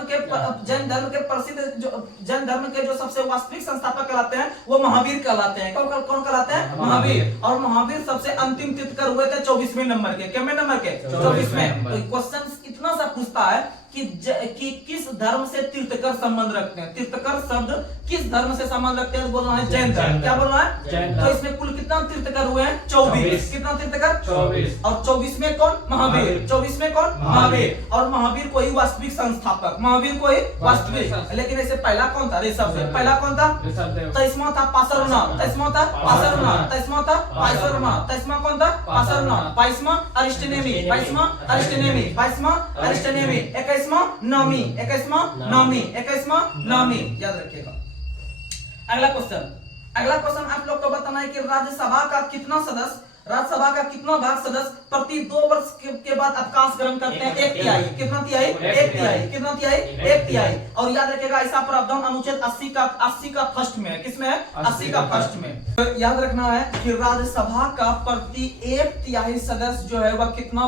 के प्रसिद्ध जैन धर्म के जो सबसे वास्तविक संस्थापक कहलाते हैं वो महावीर कहलाते हैं। कौन कहलाते हैं? महावीर। और महावीर सबसे अंतिम तीर्थकर हुए थे 24वें नंबर के। कितने नंबर के? 24वें। तो क्वेश्चन इतना सा पूछता है कि किस धर्म से तीर्थकर संबंध रखते हैं? तीर्थकर शब्द किस धर्म से संबंध रखते हैं? बोलना है जैन धर्म। क्या बोलना है? तो इसमें कुल कितना तीर्थकर हुए हैं? 24। कितना तीर्थकर? 24। और 24 में कौन? महावीर। 24 में कौन? महावीर। और महावीर को ही वास्तविक संस्थापक, महावीर को ही वास्तविक। लेकिन इससे पहला कौन था? ऋषभ देव। पहला कौन था? तैस्मा था पासरनाथ, तैस्मा था पासरनाथ, तैस्मा था पासरनाथ। तैस्मा कौन था? पासरनाथ। 22वां अरिस्टनेमी, 22वां अरिस्टनेमी, 22वां अरिस्टनेमी। 21वां नौमी, 21वां नौमी, 21वां नौमी। याद रखिएगा। अगला क्वेश्चन आप लोग को बताना है कि राज्यसभा का कितना भाग सदस्य प्रति 2 वर्ष के बाद अवकाश ग्रहण करते हैं? 1 तिहाई। कितना तिहाई? 1 तिहाई। कितना तिहाई? 1 तिहाई। और याद रखिएगा ऐसा प्रावधान अनुच्छेद 80 का फर्स्ट में है। किसमें है? 80 का फर्स्ट में। तो याद रखना है कि राज्यसभा का प्रति 1 तिहाई सदस्य जो है वह कितना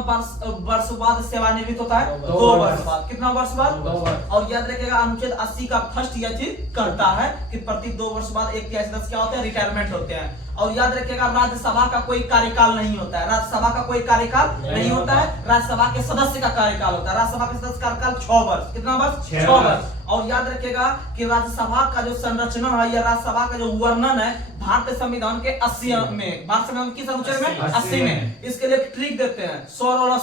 वर्ष बाद सेवानिवृत्त होता है? 2 वर्ष बाद। कितना वर्ष बाद? 2 वर्ष। और याद रखिएगा अनुच्छेद 80 का फर्स्ट यह चीज करता है कि प्रति 2 वर्ष बाद 1 तिहाई सदस्य क्या होते हैं? रिटायरमेंट होते हैं। और याद रखिएगा राज्यसभा का कोई कार्यकाल नहीं होता है, राज्यसभा का कोई कार्यकाल नहीं होता है। राज्यसभा के सदस्य का कार्यकाल होता है। राज्यसभा के सदस्य कार्यकाल 6 वर्ष। कितना वर्ष? 6 वर्ष। और याद रखिएगा कि राज्यसभा का जो संरचना है या राज्यसभा का जो वर्णन है भारतीय संविधान के 80 में, भारतीय संविधान किस अनुच्छेद में? 80 में। इसके लिए ट्रिक देते हैं, सौर और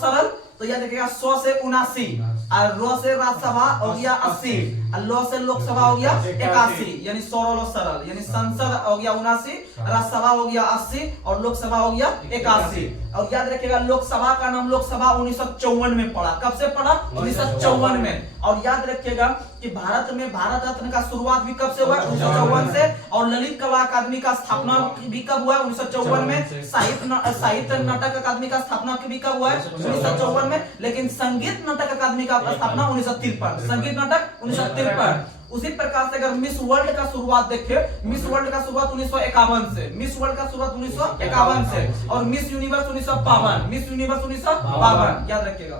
सरल। तो याद रखिएगा 100 से 79, और र से राज्यसभा हो गया 80, और ल से लोकसभा हो गया 81, यानी सौर और सरल। यानी संसद हो गया 79, राज्यसभा हो गया 80 और लोकसभा हो गया 81। और याद रखिएगा लोकसभा का नाम लोकसभा 1954 में पड़ा। कब से पड़ा? 1954 में। और याद रखिएगा कि भारत में भारत रत्न का शुरुआत भी कब से हुआ? 1954 से। और ललित कला अकादमी का स्थापना भी कब हुआ? 1954 में। साहित्य नाटक अकादमी का स्थापना भी कब हुआ है? 1954 में। लेकिन संगीत नाटक अकादमी का स्थापना 1953। संगीत नाटक 1953। उसी प्रकार से अगर मिस वर्ल्ड का शुरुआत देखें, मिस वर्ल्ड का शुरुआत 1951 से, मिस वर्ल्ड का शुरुआत 1951 से। और मिस यूनिवर्स 1952, मिस यूनिवर्स 1952। याद रखिएगा।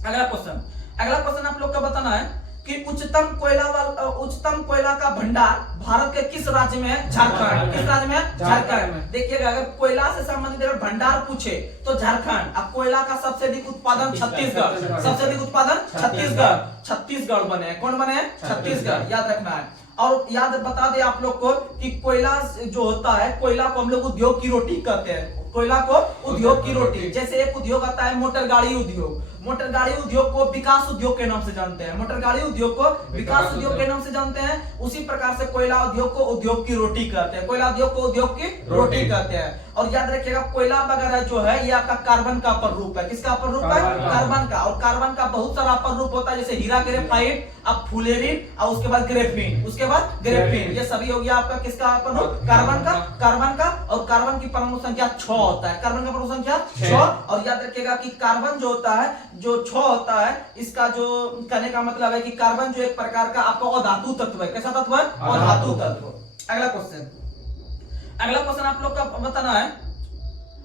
अगला क्वेश्चन आप लोग का बताना है कि उच्चतम कोयला का भंडार भारत के किस राज्य में है? झारखंड। किस राज्य में है? झारखंड। देखिएगा अगर कोयला से संबंधित अगर भंडार पूछे तो झारखंड। अब कोयला का सबसे अधिक उत्पादन छत्तीसगढ़, सबसे अधिक उत्पादन छत्तीसगढ़ बने। कौन बने? छत्तीसगढ़। याद रखना है। और याद बता दे आप लोग को कि कोयला जो होता है, कोयला को हम लोग उद्योग की रोटी कहते हैं। कोयला को उद्योग की रोटी। जैसे एक उद्योग आता है मोटर गाड़ी उद्योग, मोटर गाड़ी उद्योग को विकास उद्योग के नाम से जानते हैं, मोटर गाड़ी उद्योग को विकास उद्योग के नाम से जानते हैं। उसी प्रकार से कोयला उद्योग को उद्योग की रोटी कहते हैं, कोयला उद्योग को उद्योग की रोटी कहते हैं। और याद रखिएगा कोयला वगैरह जो है ये आपका कार्बन का प्ररूप है। किसका प्ररूप है? कार्बन का। और कार्बन का बहुत सारा प्ररूप होता है, जैसे हीरा ग्रेफाइट, अब फुलेरिन और उसके बाद ग्रेफीन, उसके बाद ग्रेफीन, ये सभी हो गया आपका किसका प्ररूप? कार्बन का। कार्बन का। और कार्बन की परमाणु संख्या 6 होता है, कार्बन का परमाणु संख्या 6। और याद रखिएगा कि कार्बन जो होता है, जो 6 होता है, इसका जो कहने का मतलब है कि कार्बन जो एक प्रकार का आपका अधातु तत्व है। कैसा तत्व है? अधातु तत्व। अगला क्वेश्चन, अगला क्वेश्चन आप लोग का बताना है,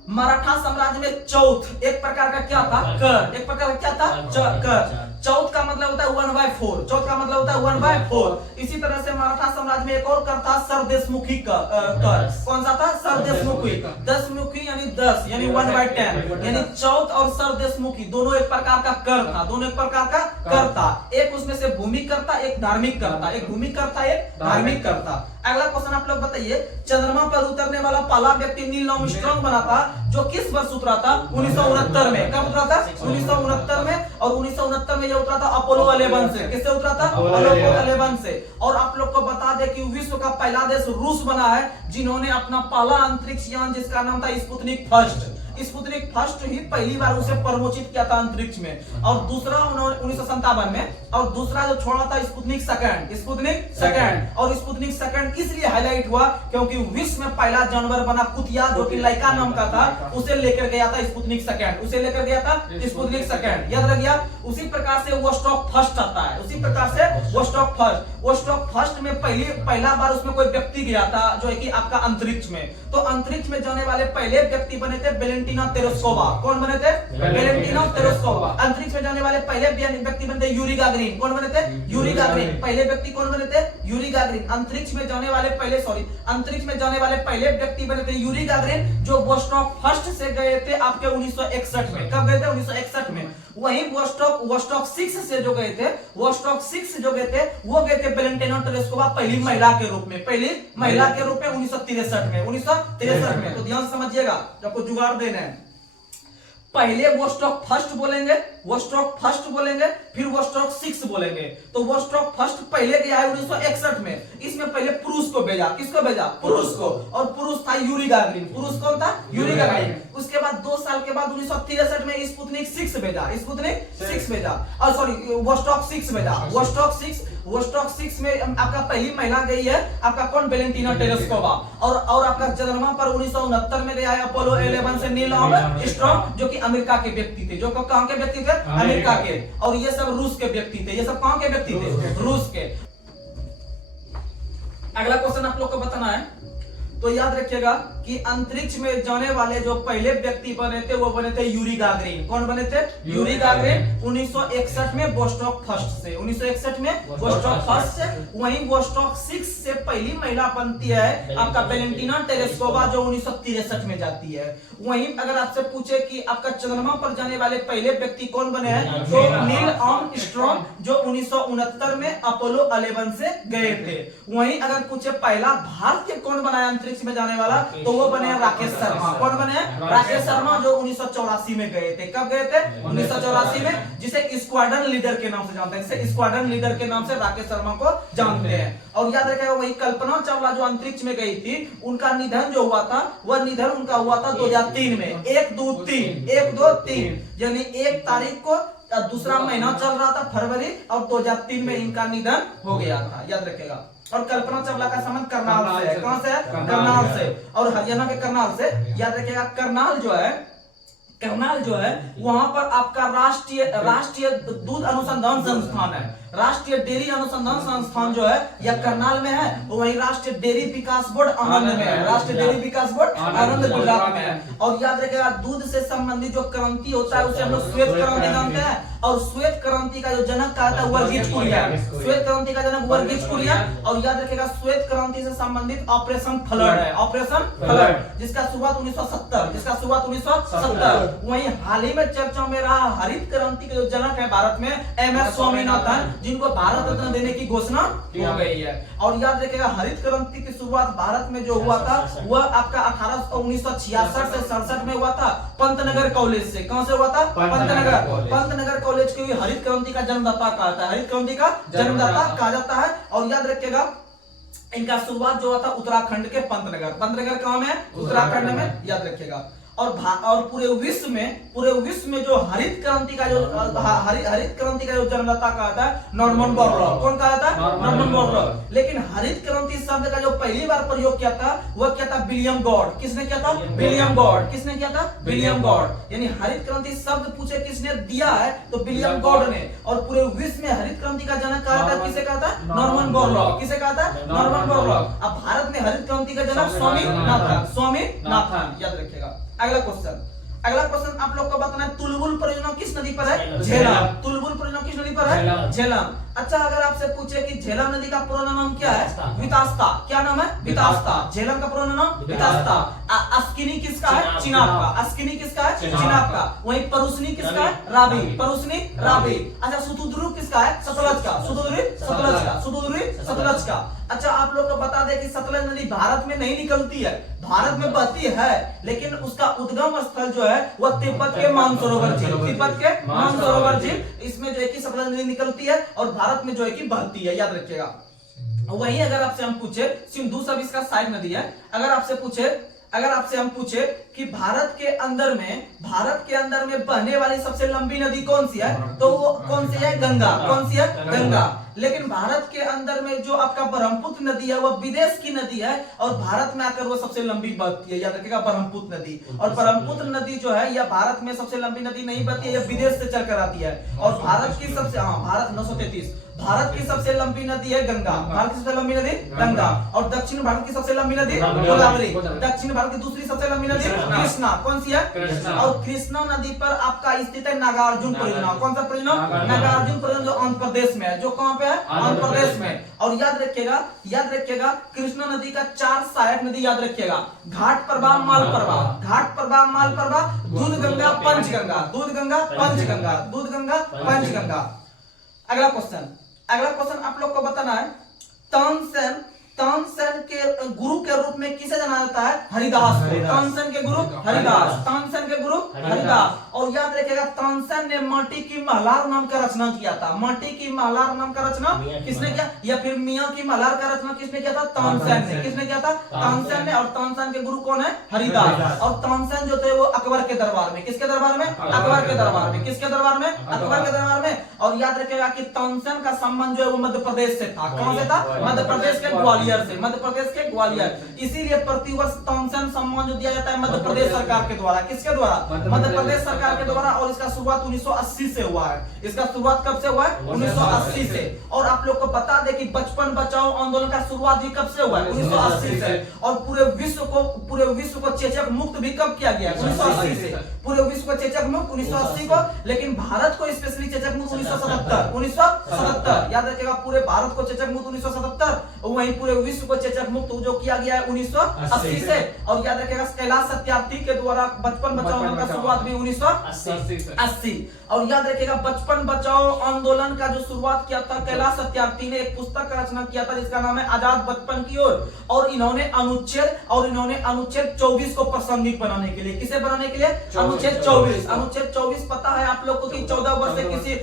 मराठा साम्राज्य में चौथ एक प्रकार का क्या था? कर। एक प्रकार का क्या था? कर। चौथ का मतलब होता है 1/4, चौथ का मतलब होता है 1/4। इसी तरह से मराठा साम्राज्य में एक और कर था सरदेशमुखी कर। कौन सा था? सरदेशमुखी। दसमुखी यानी 10 यानी 1/10, यानी चौथ और सरदेशमुखी दोनों एक प्रकार का कर था, दोनों एक प्रकार का कर था। एक उसमें से भूमि कर था, एक धार्मिक कर था, एक भूमि कर था, एक धार्मिक कर था। अगला क्वेश्चन आप लोग बताइए, चंद्रमा पर उतरने वाला पहला व्यक्ति नील आर्मस्ट्रांग बना था, जो किस वर्ष उतरा था? 1969 में। कब उतरा था? 1969 में। और 1969 में ये उतरा था अपोलो 11 से। किससे उतरा था? अपोलो 11 से। और आप लोग को बता दें कि विश्व का पहला देश रूस बना है, जिन्होंने अपना पहला अंतरिक्ष यान जिसका नाम था स्पुतनिक फर्स्ट, स्पुतनिक फर्स्ट ही पहली बार उसे प्रमोचित किया था अंतरिक्ष में। और दूसरा उन्होंने 1957 में, और दूसरा जो छोड़ा था स्पुतनिक सेकंड, स्पुतनिक सेकंड। और स्पुतनिक सेकंड इसलिए हाईलाइट हुआ क्योंकि विश्व में पहला जानवर बना कुतिया, जो कि लाइका नाम का था, उसे लेकर गया था स्पुतनिक सेकंड, उसे लेकर गया था स्पुतनिक सेकंड। याद रख गया। उसी प्रकार से वोस्टॉक फर्स्ट आता है, उसी प्रकार से वोस्टॉक फर्स्ट। वोस्टॉक फर्स्ट में पहला बार उसमें कोई व्यक्ति गया था, जो है कि आपका अंतरिक्ष में। तो अंतरिक्ष में जाने वाले पहले व्यक्ति बने थे वेलेंटिना तेरेस्कोवा। कौन बने थे? Valentina Tereshkova. अंतरिक्ष में जाने वाले पहले व्यक्ति बने थे यूरी गागरिन। कौन बने थे? Yuri Gagarin. पहले व्यक्ति कौन बने थे? Yuri Gagarin. अंतरिक्ष में जाने वाले पहले व्यक्ति बने थे यूरी गागरिन, जो वोस्टॉक फर्स्ट से गए थे आपके 1961 में। कब गए थे? 1961 में। वहीं वोस्टॉक 6 से जो गए थे, वोस्टॉक 6 जो गए थे, वो गए थे वेलेंटिना तेरेस्कोवा पहली महिला के रूप में, पहली महिला के रूप में 1963 में, 1963 में। तो ध्यान समझिएगा, आपको जुगाड़ देना है। पहले वोस्टॉक फर्स्ट बोलेंगे, वोस्टॉक फर्स्ट बोलेंगे, फिर वोस्टॉक 6 बोलेंगे। तो वोस्टॉक फर्स्ट पहले गया है 1961 में। इसमें पहले पुरुष को भेजा। किसको भेजा? पुरुष को। और पुरुष था यूरी गागरिन। पुरुष कौन था? Yuri Gagarin. उसके बाद 2 साल के बाद 1963 में स्पुतनिक 6 भेजा, स्पुतनिक 6 भेजा, और सॉरी वोस्टॉक 6 भेजा। वोस्टॉक 6 में आपका पहली महिला गई है आपका कौन? Valentina Tereshkova. और आपका चंद्रमा पर 1969 में गया है अपोलो 11 से नील आर्मस्ट्रांग, जो कि अमेरिका के व्यक्ति थे। जो कहां के व्यक्ति थे? अमेरिका के। और ये सब रूस के व्यक्ति थे। ये सब कहां के व्यक्ति थे? रूस के। अगला क्वेश्चन आप लोग को बताना है, तो याद रखिएगा कि अंतरिक्ष में जाने वाले जो पहले व्यक्ति बने थे, वो बने थे यूरी गागरिन। कौन बने थे? Yuri Gagarin. 1961 में वोस्टॉक फर्स्ट से, 1961 में वोस्टॉक फर्स्ट से। वहीं वोस्टॉक 6 से पहली महिला बनती है आपका वेलेंटिना तेरेस्कोवा, जो 1963 में जाती है। वहीं अगर आपसे पूछे कि आपका चंद्रमा पर जाने वाले पहले व्यक्ति कौन बने हैं, तो नील आर्मस्ट्रांग, जो 1969 में अपोलो 11 से गए थे। वहीं अगर पूछे पहला भारतीय कौन बनाया अंतरिक्ष में जाने वाला, तो वो बने राकेश शर्मा। कौन बने? राकेश शर्मा, जो 1984 में गए थे। कब गए थे? 1984 में, जिसे स्क्वाड्रन लीडर के नाम से जानते हैं, जिसे स्क्वाड्रन लीडर के नाम से राकेश शर्मा को जानते हैं। और याद रखिएगा वही कल्पना चावला जो अंतरिक्ष में गई थी, उनका निधन जो हुआ था, वह निधन उनका हुआ था 2003 में। 1, 2, 3 यानी 1 तारीख को, दूसरा महीना चल रहा था फरवरी, और 2003 में इनका निधन हो गया था। याद रखिएगा। और कल्पना चावला का संबंध करनाल से है। कहां से है? करनाल से। और हरियाणा के करनाल से। याद रखिएगा करनाल जो है वहां पर आपका राष्ट्रीय दूध अनुसंधान संस्थान है। राष्ट्रीय डेयरी अनुसंधान संस्थान जो है यह करनाल में है। वहीं राष्ट्रीय डेयरी विकास बोर्ड आनंद में है। राष्ट्रीय डेयरी विकास बोर्ड आनंद गुजरात में है। और याद रखिएगा दूध से संबंधित जो क्रांति होता है उसे हम लोग श्वेत क्रांति जानते हैं। और श्वेत क्रांति का जो जनक कहा था वर्गीज कुरियन। श्वेत क्रांति का जनक वर्गीज कुरियन। और याद रखिएगा श्वेत क्रांति से संबंधित ऑपरेशन फ्लड है, ऑपरेशन फ्लड, जिसका शुरुआत 1970। वहीं हाल ही में चर्चा में रहा हरित क्रांति के जो जनक है भारत में, MS स्वामीनाथन, जिनको भारत रत्न देने की घोषणा हो गई है। और याद रखिएगा हरित क्रांति की शुरुआत भारत में जो हुआ था वह आपका 1966 से 67 में हुआ था पंतनगर कॉलेज से। कहां से हुआ था? पंतनगर कॉलेज की हरित क्रांति का जन्मदाता कहा जाता है, हरित क्रांति का जन्मदाता कहा जाता है। और याद रखिएगा इनका शुरुआत जो हुआ था उत्तराखंड के पंतनगर कहां में? उत्तराखंड में, याद रखिएगा। और पूरे विश्व में जो हरित क्रांति का जो जन्मदाता कहा था नॉर्मन बोरलॉग। कौन कहा था? Norman Borlaug. लेकिन हरित क्रांति शब्द का जो पहली बार प्रयोग किया था वह क्या था? William God. किसने किया था? William God. किसने किया था? William God. यानी हरित क्रांति शब्द पूछे किसने दिया है तो विलियम गॉड ने। और पूरे विश्व में हरित क्रांति का जनक कहा था, किसे कहा था? Norman Borlaug. किसे कहा था? Norman Borlaug. अब भारत में हरित क्रांति का जनक स्वामीनाथन, याद रखिएगा। अगला क्वेश्चन आप लोग को बताना है, तुलबुल परियोजना किस नदी पर है? झेलम। तुलबुल परियोजना किस नदी पर है? झेलम। अच्छा, अगर आपसे पूछे कि झेलम नदी का पुराना नाम क्या है? वितास्ता। क्या नाम है? वितास्ता। झेलम का पुराना नाम वितास्ता। अस्किनी किसका है? चिनाब का। अस्किनी किसका है? चिनाब का। वहीं परुसनी किसका है? रावी। परुसनी रावी। अच्छा, सुतुद्रु किसका है? सतलज का। सुतुद्री सतलज का। अच्छा, आप लोग को बता दें कि सतलज नदी भारत में नहीं निकलती है, भारत में बहती है, लेकिन उसका उद्गम स्थल जो है वह तिब्बत के मानसरोवर झील, इसमें जो है कि सतलज नदी निकलती है और भारत में जो है कि बहती है, याद रखिएगा। वहीं अगर आपसे हम पूछे, सिंधु सब इसका सहायक नदी है। अगर आपसे हम पूछे कि भारत के अंदर में बहने वाली सबसे लंबी नदी कौन सी है तो वो कौन सी है? गंगा। कौन सी है? गंगा। लेकिन भारत के अंदर में जो आपका ब्रह्मपुत्र नदी है वह विदेश की नदी है और भारत में आकर वो सबसे लंबी बहती है, याद रखिएगा, ब्रह्मपुत्र नदी। और ब्रह्मपुत्र नदी जो है यह भारत में सबसे लंबी नदी नहीं बहती है, यह विदेश से चलकर आती है। और भारत की सबसे 933 भारत की सबसे लंबी नदी है गंगा। भारत की सबसे लंबी नदी गंगा। और दक्षिण भारत की सबसे लंबी नदी गोदावरी। दक्षिण भारत की दूसरी सबसे लंबी नदी कृष्णा। कौन सी है? और कृष्णा नदी पर आपका स्थित है नागार्जुन परियोजना। कौन सा परियोजना? नागार्जुन परियोजना, जो आंध्र प्रदेश में है। जो कहां पे है? आंध्र प्रदेश में। और याद रखिएगा कृष्णा नदी का 4 सहायक नदी याद रखिएगा, घाट प्रवाह, माल प्रवाह, दूध गंगा, पंचगंगा। अगला क्वेश्चन आप लोग को बताना है, तानसेन के गुरु के रूप में किसे जाना जाता है? हरिदास को। तानसेन के गुरु हरिदास। और याद रखिएगा तानसेन ने माटी की महलार नाम का रचना किया था। माटी की महलार नाम का रचना किसने किया? या फिर मियां की महलार का रचना किसने किया था? तानसेन ने। किसने किया था? तानसेन ने। और तानसेन के गुरु कौन है? हरिदास। और तानसेन जो थे वो अकबर के दरबार में। किसके दरबार में? अकबर के दरबार में। किसके दरबार में? अकबर के दरबार में। और याद रखिएगा कि तानसेन का संबंध जो है वो मध्य प्रदेश से था। कहां से था? मध्य प्रदेश के ग्वालियर। इसीलिए प्रतिवर्ष तानसेन सम्मान जो दिया जाता है मध्य प्रदेश सरकार के द्वारा। किसके द्वारा? मध्य प्रदेश सरकार के द्वारा। और इसका शुरुआत 1980 से हुआ है। इसका शुरुआत कब से हुआ है? 1980 से। और आप लोग को बता दें कि बचपन बचाओ आंदोलन का शुरुआत भी कब से हुआ है? 1980 से। और पूरे विश्व को चेचक मुक्त भी कब किया गया? 1980 से। पूरे विश्व को चेचक मुक्त 1980 को, लेकिन भारत को स्पेशली चेचक मुक्त 1977। याद रखिएगा, पूरे भारत को चेचक मुक्त 1977। वहीं पूरे विश्व को चेचक मुक्त जो किया गया है 1980 से। और याद रखिएगा कैलाश सत्यार्थी के द्वारा बचपन बचाओ आंदोलन का शुरुआत भी 1980। और याद रखिएगा बचपन बचाओ आंदोलन का जो शुरुआत किया था कैलाश सत्यार्थी ने, एक पुस्तक का रचना किया था जिसका नाम है आजाद बचपन की ओर। और इन्होंने अनुच्छेद 24 को प्रासंगिक बनाने के लिए, किसे बनाने के लिए? अनुच्छेद 24 पता है आप लोग को कि 14 वर्ष से किसी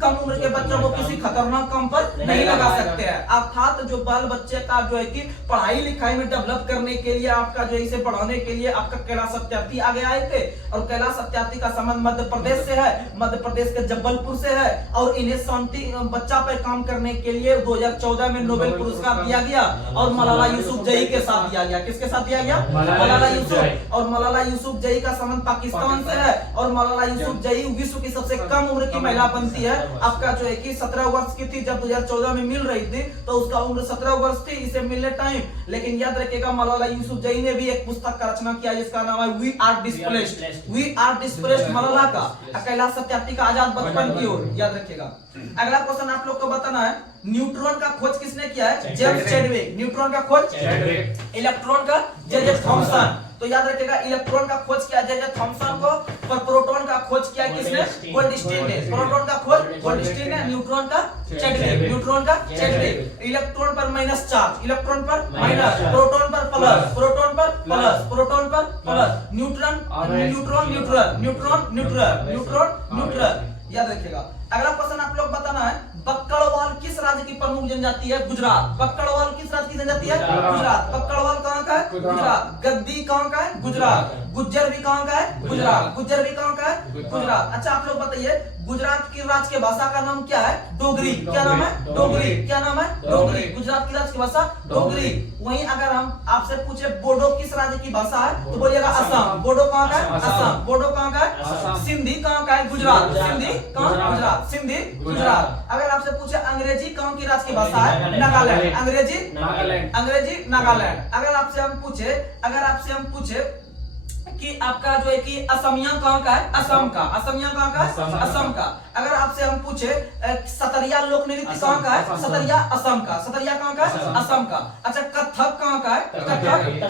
कम उम्र के बच्चों को किसी खतरनाक काम पर नहीं लगा सकते हैं। अर्थात जो बाल बच्चे का जो है कि पढ़ाई लिखाई में डेवलप करने के लिए, आपका जो इसे बढ़ाने के लिए आपका कैलाश सत्यार्थी आगे आए थे। और कैलाश सत्यार्थी का संबंध मध्य प्रदेश से है, मध्य प्रदेश के जबलपुर से है। और इन्हें शांति बच्चा पर काम करने के लिए 2014 में नोबेल पुरस्कार दिया गया। और मलाला यूसुफजई के साथ दिया गया। किसके साथ दिया गया? मलाला यूसुफ। और मलाला यूसुफजई का संबंध पाकिस्तान से है। और मलाला यूसुफजई विश्व की सबसे कम उम्र की महिला बनती है। आपका जो है कि 17 वर्ष की थी जब 2014 में मिल रही थी, तो उसका उम्र 17 वर्ष थी इसे मिलने टाइम। लेकिन याद रखिएगा मलाला यूसुफजई ने भी एक पुस्तक का रचना किया जिसका नाम है वी आर डिस्प्लेस्ड। मलाला का, कैलाश सत्यार्थी का आजाद बचपन की ओर, याद रखिएगा। अगला क्वेश्चन आप लोग को बताना है, न्यूट्रॉन का खोज किसने किया है? James Chadwick. न्यूट्रॉन का खोज इलेक्ट्रॉन का जे थॉमसन। तो याद रखिएगा इलेक्ट्रॉन का खोज किया जे थॉमसन को, पर प्रोटॉन का खोज किया किसने? गोल्डस्टीन ने। प्रोटॉन का खोज गोल्डस्टीन ने, न्यूट्रॉन का चैडविक। न्यूट्रॉन का चैडविक। इलेक्ट्रॉन पर माइनस चार्ज, इलेक्ट्रॉन पर माइनस, प्रोटॉन पर प्लस, प्रोटॉन पर प्लस, प्रोटॉन पर plus, neutron neutron neutral, neutron neutral, neutron neutral, याद रखिएगा। अगला क्वेश्चन आप लोग बताना है, बक्कड़वाल किस राज्य की प्रमुख जनजाति है? गुजरात। बक्कड़वाल किस राज्य की जनजाति है? गुजरात। बक्कड़वाल कहाँ का है? गुजरात। गद्दी कहाँ का है? गुजरात। गुज्जर भी कहाँ का है? गुजरात। गुज्जर भी कहाँ का है? गुजरात। अच्छा आप लोग बताइए, गुजरात की राज्य की भाषा का नाम क्या है? डोगरी। क्या नाम है? डोगरी। क्या नाम है? डोगरी। गुजरात की राज्य की भाषा डोगरी। वहीं अगर हम आपसे पूछे बोडो किस राज्य की भाषा है, तो बोलिएगा असम। बोडो कहाँ का है? असम। बोडो कहाँ का है? सिंधी कहाँ का है? गुजरात। सिंधी कहाँ? गुजरात। सिंधी गुजरात। अगर आपसे पूछे अंग्रेजी कहाँ की राज्य की भाषा है? नागालैंड। अंग्रेजी अंग्रेजी नागालैंड। अगर आपसे हम पूछे कि आपका जो है कि असमिया कहाँ का है? असम का। असमिया कहाँ का है? असम का। अगर आपसे हम पूछे सतरिया लोक नृत्य कहाँ का है? सतरिया असम का। सतरिया कहाँ का है? असम का। अच्छा कथक कहाँ का है?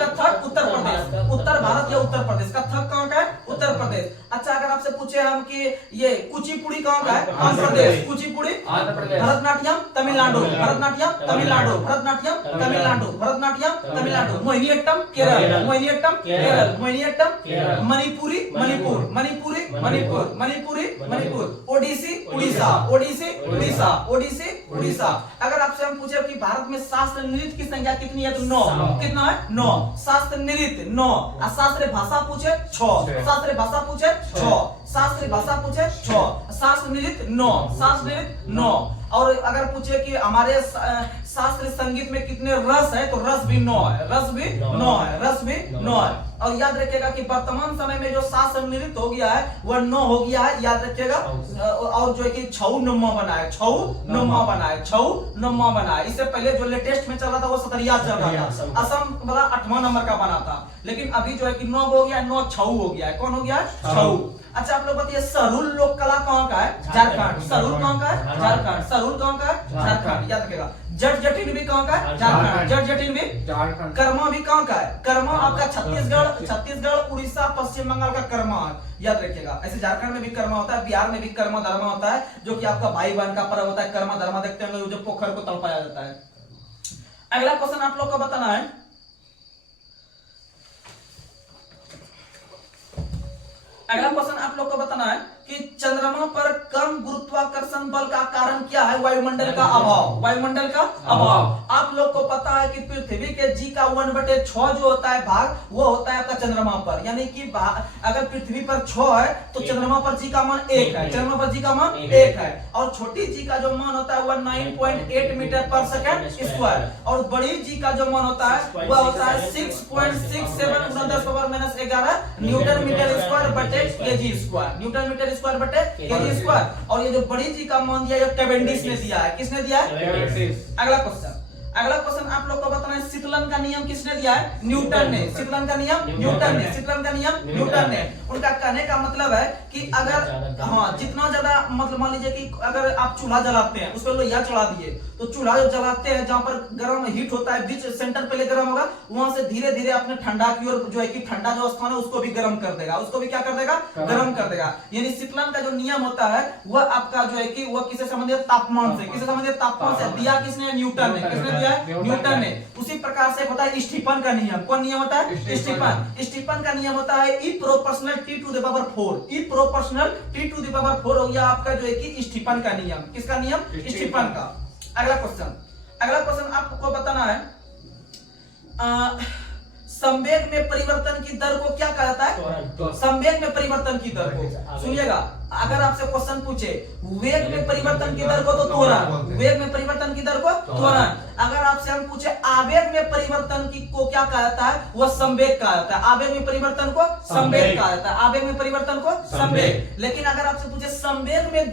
कथक उत्तर प्रदेश, उत्तर भारत या उत्तर प्रदेश। कथक कहाँ का है? उत्तर प्रदेश। अच्छा अगर आपसे पूछे हम कि ये कुचिपुड़ी कहाँ का है? आंध्र प्रदेश। कुचिपुड़ी भरतनाट्यम तमिलनाडु, भरतनाट्यम तमिलनाडु, भरतनाट्यम तमिलनाडु, भरतनाट्यम तमिलनाडु। मोहिनीअट्टम केरल, मोहिनीअट्टम केरल, मोहिनीअट्टम मणिपुरी मणिपुर, मणिपुरी मणिपुर, मणिपुरी मणिपुर। ओडिसी उड़ीसा, ओडिसी उड़ीसा, ओडिसी उड़ीसा। अगर आपसे हम पूछे कि भारत में शास्त्र नृत्य की संख्या कितनी है, तो 9। कितना है? 9। शास्त्र नृत्य 9। और शास्त्रीय भाषा पूछे 6। शास्त्रीय भाषा पूछे 6। शास्त्रीय भाषा पूछे 6। शास्त्र नृत्य 9। शास्त्र नृत्य 9। और अगर पूछे कि हमारे शास्त्रीय संगीत में कितने रस है, तो रस भी 9 है। रस भी 9 है। रस भी 9 है। और याद रखिएगा कि वर्तमान समय में जो शास्त्र नृत्य हो गया है वह 9 हो गया है, याद रखिएगा। और जो है कि 6 नम्मा बना है, 6 नम्मा बना है, 6 नम्मा बना है। इससे पहले जो लेटेस्ट में चल रहा था वो सतरिया चल रहा था, असम वाला 8वां नंबर का बना था। लेकिन अभी जो है कि 9 हो गया है, 9 6 हो गया है। कौन हो गया है? 6। अच्छा आप लोग बताइए, सरुल लोक कला कहाँ का है? झारखंड। सरुल कहाँ का है? झारखंड। सरुल कहाँ का है? झारखंड, याद रखिएगा। जट जटिन भी कहाँ का है? झारखंड। जट जटिन भी झारखंड। कर्मा भी कहाँ का है? कर्मा आपका छत्तीसगढ़ उड़ीसा पश्चिम बंगाल का कर्मा है, याद रखिएगा। ऐसे झारखंड में भी कर्मा होता है, बिहार में भी कर्मा धर्मा होता है, जो कि आपका भाई बहन का पर्व होता है। कर्मा धर्मा देखते हैं जो पोखर को तड़पाया जाता है। अगला क्वेश्चन आप लोग को बताना है, अगला क्वेश्चन आप लोग को बताना है कि चंद्रमा पर कम गुरुत्वाकर्षण बल का कारण क्या है? वायुमंडल का अभाव। वायुमंडल का अभाव। आप लोग को पता है कि पृथ्वी के जी का 1/6 जो होता है भाग, वो होता है आपका चंद्रमा पर। यानी कि अगर पृथ्वी पर 6 है तो चंद्रमा पर जी का मान 1 है। चंद्रमा पर जी का मान 1 है। और छोटी जी का जो मान होता है वह 9.8 मीटर पर सेकंड स्क्वायर। और बड़ी जी का जो मान होता है वह होता है 6.67 × 10⁻11 न्यूटन मीटर स्क्वायर बटे KG square. Newton metre square बटे केजी स्क्वायर। और ये जो बड़ी जी का मान दिया है कैवेंडिश ने दिया है। किसने दिया है? अगला क्वेश्चन आप लोग को बताना है, शीतलन का नियम किसने दिया है? न्यूटन ने। शीतलन का नियम न्यूटन ने। शीतलन का नियम न्यूटन ने। उनका कहने का मतलब है कि अगर जितना ज्यादा मतलब मान लीजिए कि अगर आप चूल्हा जलाते हैं, उस पर लोहिया चढ़ा दिए, तो चूल्हा जो जलाते हैं जहां पर गर्म हीट होता है, बीच सेंटर पहले गर्म होगा, वहां से धीरे धीरे अपने ठंडा की ओर जो है कि ठंडा जो स्थान है उसको भी गर्म कर देगा। उसको भी क्या कर देगा? गर्म कर देगा। यानी शीतलन का जो नियम होता है वह आपका जो है कि वह किससे संबंधित? तापमान से। किससे संबंधित? तापमान से। दिया किसने? न्यूटन ने। किसने दिया? न्यूटन ने। उसी प्रकार से होता है स्टीफन का नियम। कौन नियम होता है? स्टीफन का नियम होता है E proportional T⁴। E proportional T⁴ हो गया आपका जो है कि स्टीफन का नियम। किसका नियम? स्टीफन का। अगला क्वेश्चन आपको बताना है, संवेग में परिवर्तन की दर को क्या कहा जाता है? संवेग में परिवर्तन की दर को सुनिएगा। अगर आपसे क्वेश्चन पूछे वेग में परिवर्तन की दर को, तो त्वरण। वेग में परिवर्तन की दर को त्वरण। अगर आपसे हम पूछे आवेग में परिवर्तन की को क्या कहा जाता है, वह संवेग कहा जाता है। आवेग में परिवर्तन को संवेग कहा जाता है। आवेग में परिवर्तन को संवेग। लेकिन अगर आपसे पूछे संवेग में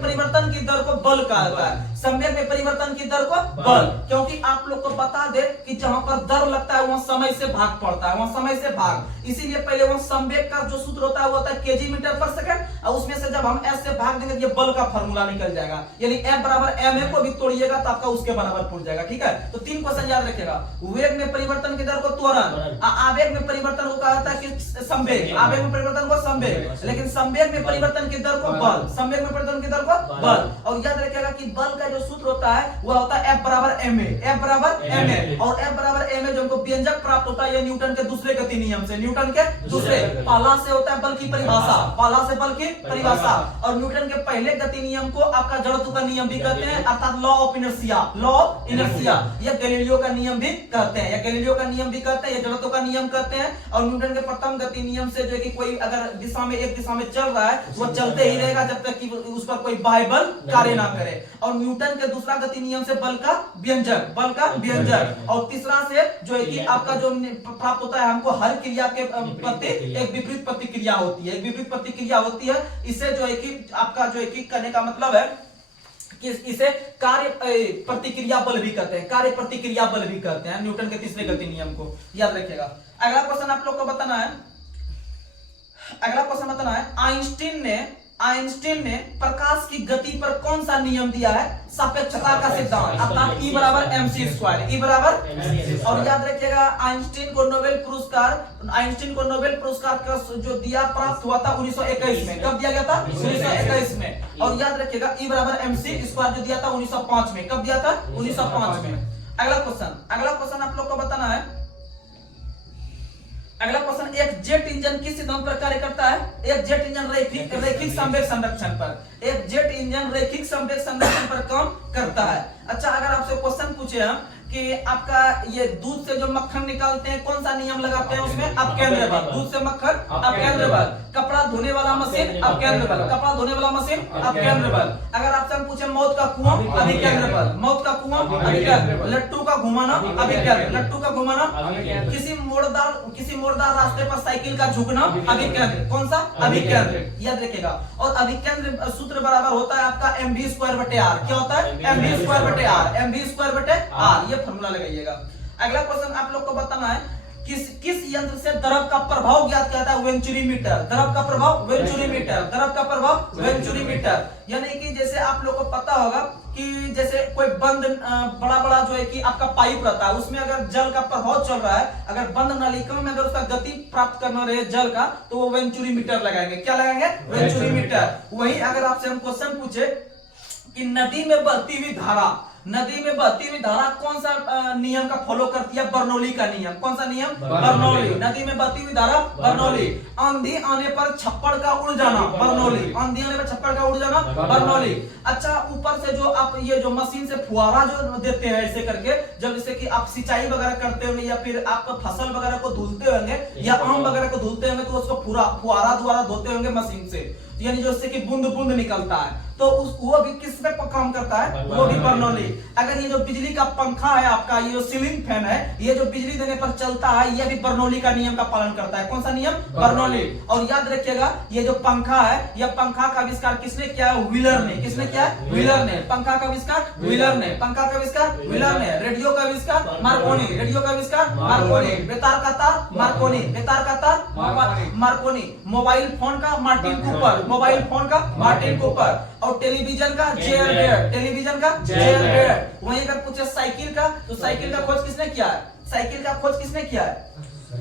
परिवर्तन की दर को बल कहा जाता है। संवेग में परिवर्तन की दर को बल, क्योंकि आप लोग को बता दे कि जहां पर दर लगता है वहां समय से भाग पड़ता है, वहां समय से भाग। इसीलिए पहले वहां संवेग का जो सूत्र होता है वो होता है केजी मीटर पर सेकंड, और उसमें से जब हम एस से भाग देंगे ये बल का फार्मूला निकल जाएगा, यानी F बराबर ma को भी तोड़िएगा तो आपका उसके बराबर पड़ जाएगा। ठीक है, तो 3 क्वेश्चन याद रखिएगा। वेग में परिवर्तन की दर को त्वरण, आवेग में परिवर्तन को कहा जाता है कि संवेग, आवेग में परिवर्तन को संवेग, लेकिन संवेग में परिवर्तन की दर को बल, संवेग में परिवर्तन की दर को बल। और याद रखिएगा कि बल का जो सूत्र होता है वह होता है F बराबर ma, F बराबर ma, और F बराबर ma जो हमको व्यंजक प्राप्त होता है ये न्यूटन के दूसरे गति नियम से, न्यूटन के दूसरे, पहला से होता है बल की परिभाषा, पहला से बल की परिभाषा, और न्यूटन के पहले गति नियम को आपका जड़त्व का नियम भी कहते हैं, अर्थात law of inertia, law of inertia, या गैलीलियो का नियम भी कहते हैं, या गैलीलियो का नियम भी कहते हैं, या जड़त्व का नियम कहते हैं। और न्यूटन के प्रथम गति नियम से जो है कि कोई अगर दिशा में एक दिशा में चल रहा है वो चलते ही रहेगा जब तक कि उस पर कोई बाह्य बल कार्य ना करे। और न्यूटन के दूसरा गति नियम से बल का व्यंजक, बल का व्यंजक, और तीसरा से जो है कि आपका जो प्राप्त होता है हमको हर क्रिया के प्रति एक विपरीत प्रतिक्रिया होती है, एक विपरीत प्रतिक्रिया होती है। इसे जो है कि आपका जो है कि कहने का मतलब है कि इसे कार्य प्रतिक्रिया बल भी कहते हैं, कार्य प्रतिक्रिया बल भी कहते हैं न्यूटन के तीसरे गति नियम को, याद रखिएगा। अगला क्वेश्चन आप लोग को बताना है, अगला क्वेश्चन बताना है, आइंस्टीन ने प्रकाश की गति पर कौन सा नियम दिया है, सापेक्षता का सिद्धांत, अर्थात E बराबर mc स्क्वायर, E बराबर। और याद रखिएगा आइंस्टीन को नोबेल पुरस्कार का जो दिया प्राप्त हुआ था 1921 में, कब दिया गया था, 1921 में। और याद रखिएगा E बराबर mc स्क्वायर जो दिया था 1905 में, कब दिया था, 1905 में। अगला क्वेश्चन आप लोग को बताना है, अगला क्वेश्चन, एक जेट इंजन किस सिद्धांत पर कार्य करता है, एक जेट इंजन रैखिक संवेग संरक्षण पर, एक जेट इंजन रैखिक संवेग संरक्षण पर काम करता है। अच्छा, अगर आपसे क्वेश्चन पूछे हम कि आपका ये दूध से जो मक्खन निकालते हैं कौन सा नियम लगाते हैं उसमें, अपकेंद्र बल, दूध से मक्खन अपकेंद्र बल, कपड़ा धोने वाला मशीन अपकेंद्र बल, कपड़ा धोने वाला मशीन अपकेंद्र बल। अगर आपसे हम पूछे मौत का कुआं अभिकेंद्र बल, मौत का कुआं अभिकेंद्र, लट्टू का घुमाना अभिकेंद्र, लट्टू का घुमाना, किसी मोड़दार रास्ते पर साइकिल का झुकना अभिकेंद्र, कौन सा, अभिकेंद्र, याद रखिएगा। और अभिकेंद्र सूत्र बराबर होता है आपका mv स्क्वायर बटे r, क्या होता है, mv स्क्वायर बटे r, mv स्क्वायर बटे r, ये फॉर्मूला लगाइएगा। अगला क्वेश्चन आप लोग को बताना है, किस यंत्र से द्रव का प्रभाव ज्ञात किया जाता है, वेंचुरीमीटर, द्रव का प्रभाव वेंचुरीमीटर, द्रव का प्रभाव वेंचुरीमीटर। यानी कि जैसे आप लोग को पता होगा कि जैसे कोई बंद बड़ा जो है कि आपका पाइप रहता है उसमें अगर जल का प्रभाव चल रहा है, अगर बंद नलिका में अगर उसका गति प्राप्त करना रहे जल का तो वो वेंचुरीमीटर लगाएंगे, क्या लगाएंगे, वेंचुरीमीटर। वही अगर आपसे हम क्वेश्चन पूछे कि नदी में बहती हुई धारा कौन सा नियम का फॉलो करती है, बर्नौली का नियम, कौन सा नियम, बर्नौली। नदी में बहती हुई धारा बर्नौली। आंधी आने पर छप्पड़ का उड़ जाना, बर्नौली, आंधी आने पर छप्पड़ का उड़ जाना, बर्नौली। अच्छा, ऊपर से जो आप ये जो मशीन से फुहारा जो देते हैं ऐसे करके, जब जैसे कि आप सिंचाई वगैरह करते होंगे या फिर आप फसल वगैरह को धुलते होंगे या आम वगैरह को धुलते होंगे तो उसको फुहारा द्वारा धोते होंगे मशीन से, यानी जो इससे कि बूंद बूंद निकलता है, तो वो भी किस पे काम करता है, वो भी बर्नौली। अगर ये जो बिजली का पंखा है आपका, ये जो सीलिंग फैन है, ये जो बिजली देने पर चलता है, ये भी बर्नौली का नियम का पालन करता है, कौन सा नियम, बर्नौली। और याद रखिएगा ये जो पंखा है, यह पंखा का आविष्कार किसने किया है, व्हीलर ने, किसने किया है, व्हीलर ने। पंखा का आविष्कार व्हीलर ने, पंखा का आविष्कार व्हीलर ने। रेडियो का आविष्कार मार्कोनी, रेडियो का आविष्कार मार्कोनी। बेतार का तार मार्कोनी, बेतार का तार मार्कोनी। मोबाइल फोन का मार्टिन कूपर, मोबाइल फोन का मार्टिन कूपर। और टेलीविजन का जेयर बेयर, टेलीविजन का जेयर बेयर। वहीं अगर पूछे साइकिल का, तो साइकिल का खोज किसने किया है, साइकिल का खोज किसने किया है,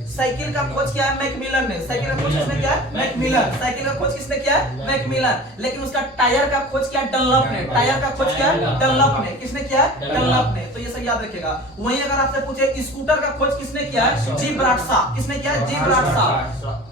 साइकिल का खोज किया है मैकमिलन ने। साइकिल का खोज किसने किया है, मैकमिलन। साइकिल का खोज किसने किया है, मैकमिलन। लेकिन उसका टायर का खोज किया डनलप ने, टायर का खोज किया डनलप ने, किसने किया है, डनलप ने। तो ये सब याद रखिएगा। वहीं अगर आपसे पूछे स्कूटर का खोज किसने किया है, जी ब्राटशा, किसने किया है, जी ब्राटशा।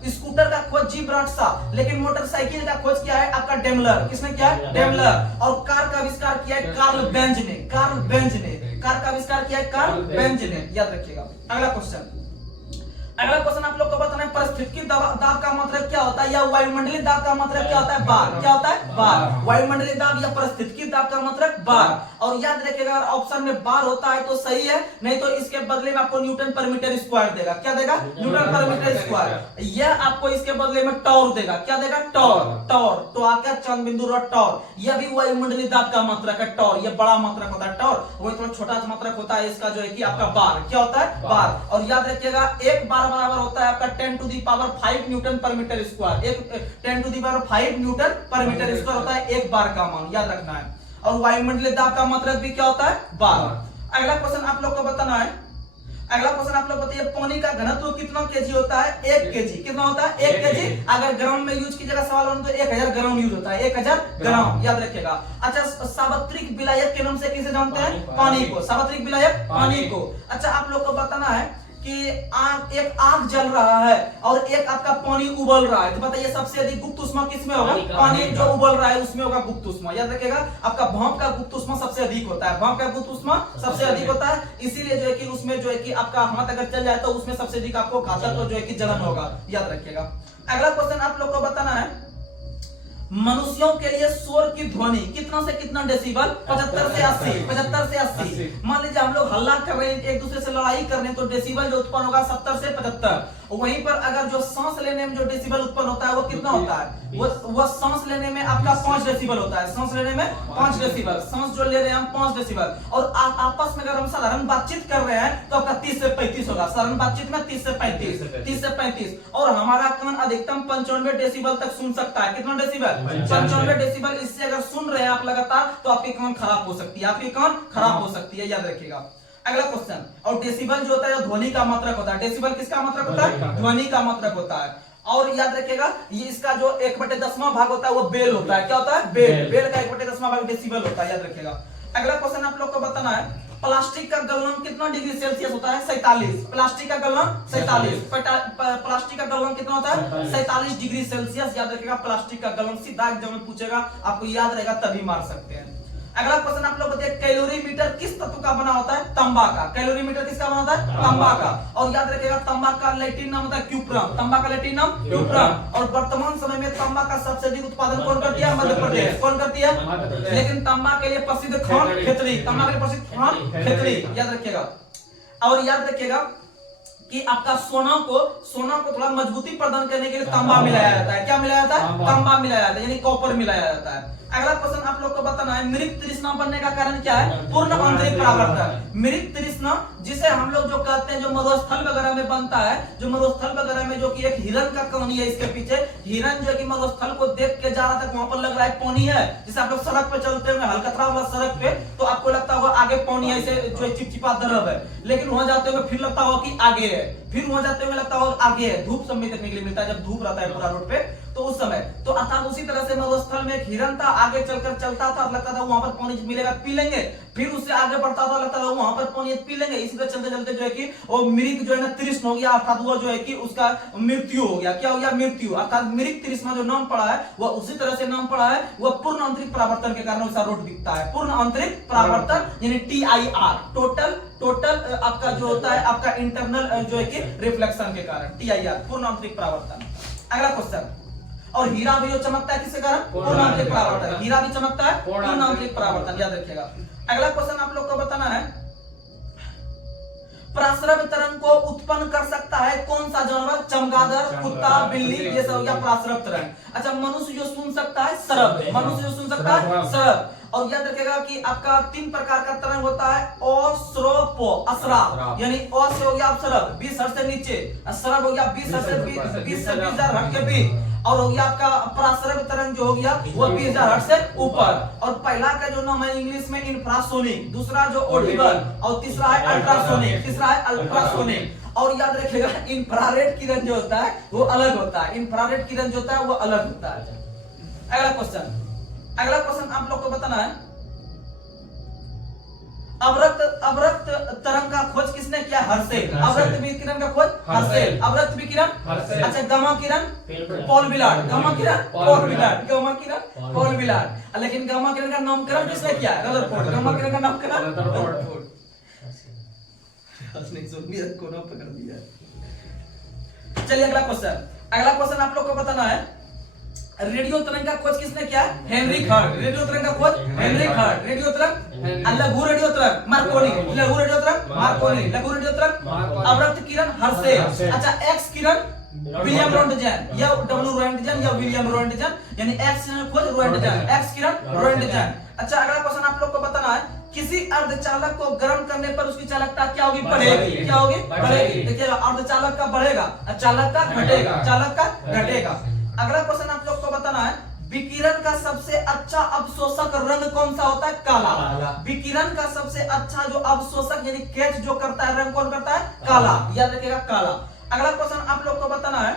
स्कूटर का खोज जी ब्राटशा। लेकिन मोटरसाइकिल का खोज किया है आपका डेमलर, किसने किया है, डेमलर। और कार का आविष्कार किया है कार्ल बेंज ने, कार्ल बेंज ने। कार का आविष्कार किया है कार्ल बेंज ने, याद रखिएगा। अगला क्वेश्चन आप लोग को बताना है परिस्थितिकी दाब का मतलब क्या होता है, या वायुमंडलीय दाब का मतलब क्या होता है, बार। क्या होता है, बार। वायुमंडलीय दाब या परिस्थितिकी दाब का मतलब बार। और याद रखिएगा अगर ऑप्शन में बार होता है तो सही है, नहीं तो इसके बदले में आपको न्यूटन पर मीटर स्क्वायर देगा। क्या देगा, न्यूटन पर मीटर स्क्वायर। यह आपको इसके बदले में टॉर देगा। क्या देगा, टॉर। टॉर तो आकर चंद बिंदु टॉर, यह भी वायुमंडलीय दाब का मात्रक है टॉर। यह बड़ा मात्रक होता है टॉर, वही थोड़ा छोटा मात्रक होता है इसका जो है कि आपका बार। क्या होता है, बार। और याद रखिएगा एक बार बराबर होता है आपका 10 टू द पावर 5 न्यूटन पर मीटर स्क्वायर। एक 10 टू द पावर 5 न्यूटन पर मीटर स्क्वायर होता है एक बार का मान, याद रखना है। और वायुमंडलीय दाब का मतलब भी क्या होता है, बार। अगला क्वेश्चन आप लोग को बताना है, अगला क्वेश्चन आप लोग बताइए पानी का घनत्व कितना केजी होता है, 1 केजी। कितना होता है, 1 केजी। अगर ग्राम में यूज कीजिएगा सवाल हो तो 1000 ग्राम यूज होता है, 1000 ग्राम, याद रखिएगा। अच्छा, सार्वत्रिक विलायक के नाम से किसे जानते हैं, पानी को। सार्वत्रिक विलायक पानी को। अच्छा, आप लोग को बताना है कि एक आग जल रहा है और एक आपका पानी उबल रहा है, तो बताइए सबसे अधिक गुप्त ऊष्मा किसमें होगा, पानी जो उबल रहा है उसमें होगा गुप्त ऊष्मा। याद रखिएगा आपका भाप का गुप्त ऊष्मा सबसे अधिक होता है, भाप का गुप्त ऊष्मा सबसे अधिक होता है। इसीलिए जो है कि उसमें जो है कि आपका हाथ अगर चल जाए तो उसमें सबसे अधिक आपको घातक तो जो है कि जलन होगा, याद रखिएगा। अगला क्वेश्चन आप लोग को बताना है, मनुष्यों के लिए शोर की ध्वनि कितना से कितना डेसिबल, 75 से 80। 75 से 80। मान लीजिए हम लोग हल्ला कर रहे हैं, एक दूसरे से लड़ाई कर रहे हैं, तो डेसिबल जो उत्पन्न होगा 70 से 75। वहीं पर अगर जो सांस लेने में जो डेसिबल उत्पन्न होता है वो कितना होता है, वो सांस लेने में आपका 5 डेसिबल होता है। सांस लेने में 5 डेसिबल, सांस जो ले रहे हैं हम 5 डेसिबल। और आपस में अगर हम साधारण बातचीत कर रहे हैं तो आपका 30 से 35 होगा। साधारण बातचीत में 30 से 35, 30 से 35। और हमारा कान अधिकतम 95 डेसिबल तक सुन सकता है। कितना डेसिबल, 95 डेसिबल। इससे अगर सुन रहे हैं आप लगातार तो आपकी कान खराब हो सकती है, आपकी कान खराब हो सकती है, याद रखिएगा। अगला क्वेश्चन, और डेसिबल जो होता है ध्वनि का मात्रक होता है। डेसिबल किसका मात्रक होता है, ध्वनि का मात्रक होता है। और याद रखिएगा ये इसका जो 1/10वां भाग होता है वो बेल होता है। क्या होता है, बेल। बेल का 1/10वां भाग डेसिबल होता है, याद रखिएगा। अगला क्वेश्चन आप लोग को बताना है, प्लास्टिक का गलनांक कितना डिग्री सेल्सियस होता है, 47। प्लास्टिक का गलनांक 47। प्लास्टिक का गलनांक कितना होता है, 47 डिग्री सेल्सियस, याद रखिएगा। प्लास्टिक का गलनांक सीधा एग्जाम में पूछेगा, आपको याद रहेगा तभी मार सकते हैं। अगला क्वेश्चन आप लोग बताइए, कैलोरीमीटर किस तत्व का बना होता है, तांबा का। कैलोरीमीटर किसका बना होता है, तांबा का। और याद रखिएगा तांबा का लैटिन नाम होता है क्यूप्रम। तांबा का लैटिन नाम क्यूप्रम। और वर्तमान समय में तांबा का सबसे अधिक उत्पादन कौन करती है, मध्य प्रदेश। कौन करती है, लेकिन तांबा के लिए प्रसिद्ध खान खेतड़ी। तांबा के लिए प्रसिद्ध खान खेतड़ी, याद रखिएगा। और याद रखिएगा कि आपका सोना को थोड़ा मजबूती प्रदान करने के लिए तांबा मिलाया जाता है। क्या मिलाया जाता है, तांबा मिलाया जाता है, यानी कॉपर मिलाया जाता है। अगला क्वेश्चन आप लोग को बताना है, मृत तृष्णा बनने का कारण क्या है, पूर्ण आंतरिक परावर्तन। मृत तृष्णा जिसे हम लोग जो कहते हैं, जो मरुस्थल वगैरह में बनता है, जो मरुस्थल वगैरह में जो कि एक हिरन का कहानी है इसके पीछे। हिरन जो कि मरुस्थल को देख के जा रहा था, वहां पर लग रहा है पानी है। जैसे आप लोग सड़क पे चलते हुए हलकतरा वाला सड़क पे, तो आपको लगता होगा आगे पानी है, इसे जो चिपचिपा दरब है, लेकिन वहां जाते हुए फिर लगता होगा कि आगे है, फिर वहां जाते हुए लगता होगा आगे है। धूप समय देखने के लिए मिलता है, जब धूप रहता है पूरा रोड पे, तो उस समय तो अर्थात उसी तरह से मरुस्थल में एक हिरन था, आगे चलकर चलता था, लगता था वहां पर पानी मिलेगा पी लेंगे, फिर उससे आगे बढ़ता था, लगता था वहां पर पानी पी लेंगे। इसी तरह चलते चलते जो है कि वो मृग जो है ना तृष्ण हो गया, अर्थात वो जो है कि उसका मृत्यु हो गया। क्या हो गया, मृत्यु। अर्थात मृग तृष्णा जो नाम पड़ा है वह उसी तरह से नाम पड़ा है, वह पूर्ण आंतरिक परावर्तन के कारण उसका रोड दिखता है। पूर्ण आंतरिक परावर्तन यानी TIR, टोटल आपका जो होता है आपका इंटरनल जो है कि रिफ्लेक्शन के कारण, TIR पूर्ण आंतरिक परावर्तन। अगला क्वेश्चन, और हीरा भी जो चमकता है किसके कारण, पूर्ण आंतरिक परावर्तन। हीरा भी चमकता है पूर्ण आंतरिक परावर्तन, याद रखिएगा। अगला क्वेश्चन आप लोग को बताना है, प्रासरव तरंग को उत्पन्न कर सकता है कौन सा जानवर, चमगादड़, कुत्ता, बिल्ली, ये सब या प्रासरव तरंग। अच्छा, मनुष्य जो सुन सकता है सरब, मनुष्य जो सुन सकता है सरब। और याद रखिएगा कि आपका 3 प्रकार का तरंग होता है, अश्रव, अश्राव, यानी अ से हो गया अश्रव 20 हर्ट्ज से नीचे, अश्रव हो गया 20 हर्ट्ज से 20,000 हर्ट्ज के बीच, और हो गया आपका प्रासरव तरंग जो हो गया वो 20,000 हर्ट्ज से ऊपर। और पहला का जो नाम है इंग्लिश में इंफ्रासोनिक, दूसरा जो ऑडिबल, और तीसरा है अल्ट्रासोनिक, तीसरा है अल्ट्रासोनिक। और याद रखिएगा इंफ्रारेड किरण जो होता है वो अलग होता है, इंफ्रारेड किरण जो होता है वो अलग होता है। अगला क्वेश्चन आप लोग को बताना है, अवरक्त तरंग का खोज किसने किया, हर्सेल। अवरक्त विकिरण का खोज हर्सेल, अवरक्त विकिरण। अच्छा, गामा किरण पॉल विलार्ड, गामा किरण पॉल विलार्ड, गामा किरण पॉल विलार्ड। लेकिन गामा किरण का नामकरण किसने किया, रदरफोर्ड। गामा किरण का नामकरण रदरफोर्ड। चलिए अगला क्वेश्चन आप लोग को बताना है, रेडियो तरंग का खोज किसने किया? Henry hurt. रेडियो तरंग का खोज हेनरी हर्ट। रेडियो तरंग, लघु रेडियो तरंग मार्कोनी, लघु रेडियो तरंग मार्कोनी, लघु रेडियो तरंग अवरक्त किरण हर्शे। अच्छा, एक्स किरण विलियम रोएंटजन या डब्ल्यू रोएंटजन या विलियम रोएंटजन, यानी एक्स किरण खोज रोएंटजन, एक्स किरण रोएंटजन। अच्छा, अगला क्वेश्चन आप लोग को बताना है, किसी अर्धचालक को गर्म करने पर उसकी चालकता क्या होगी? बढ़ेगी। क्या होगी? बढ़ेगी। देखिएगा, अर्धचालक का बढ़ेगा, चालक का घटेगा, चालक का घटेगा। अगला क्वेश्चन आप लोग को बताना है, विकिरण का सबसे अच्छा अवशोषक रंग कौन सा होता है? काला। विकिरण का सबसे अच्छा जो अवशोषक यानी कैच जो करता है रंग कौन करता है? काला। याद रखिएगा, काला। अगला क्वेश्चन आप लोग को बताना है,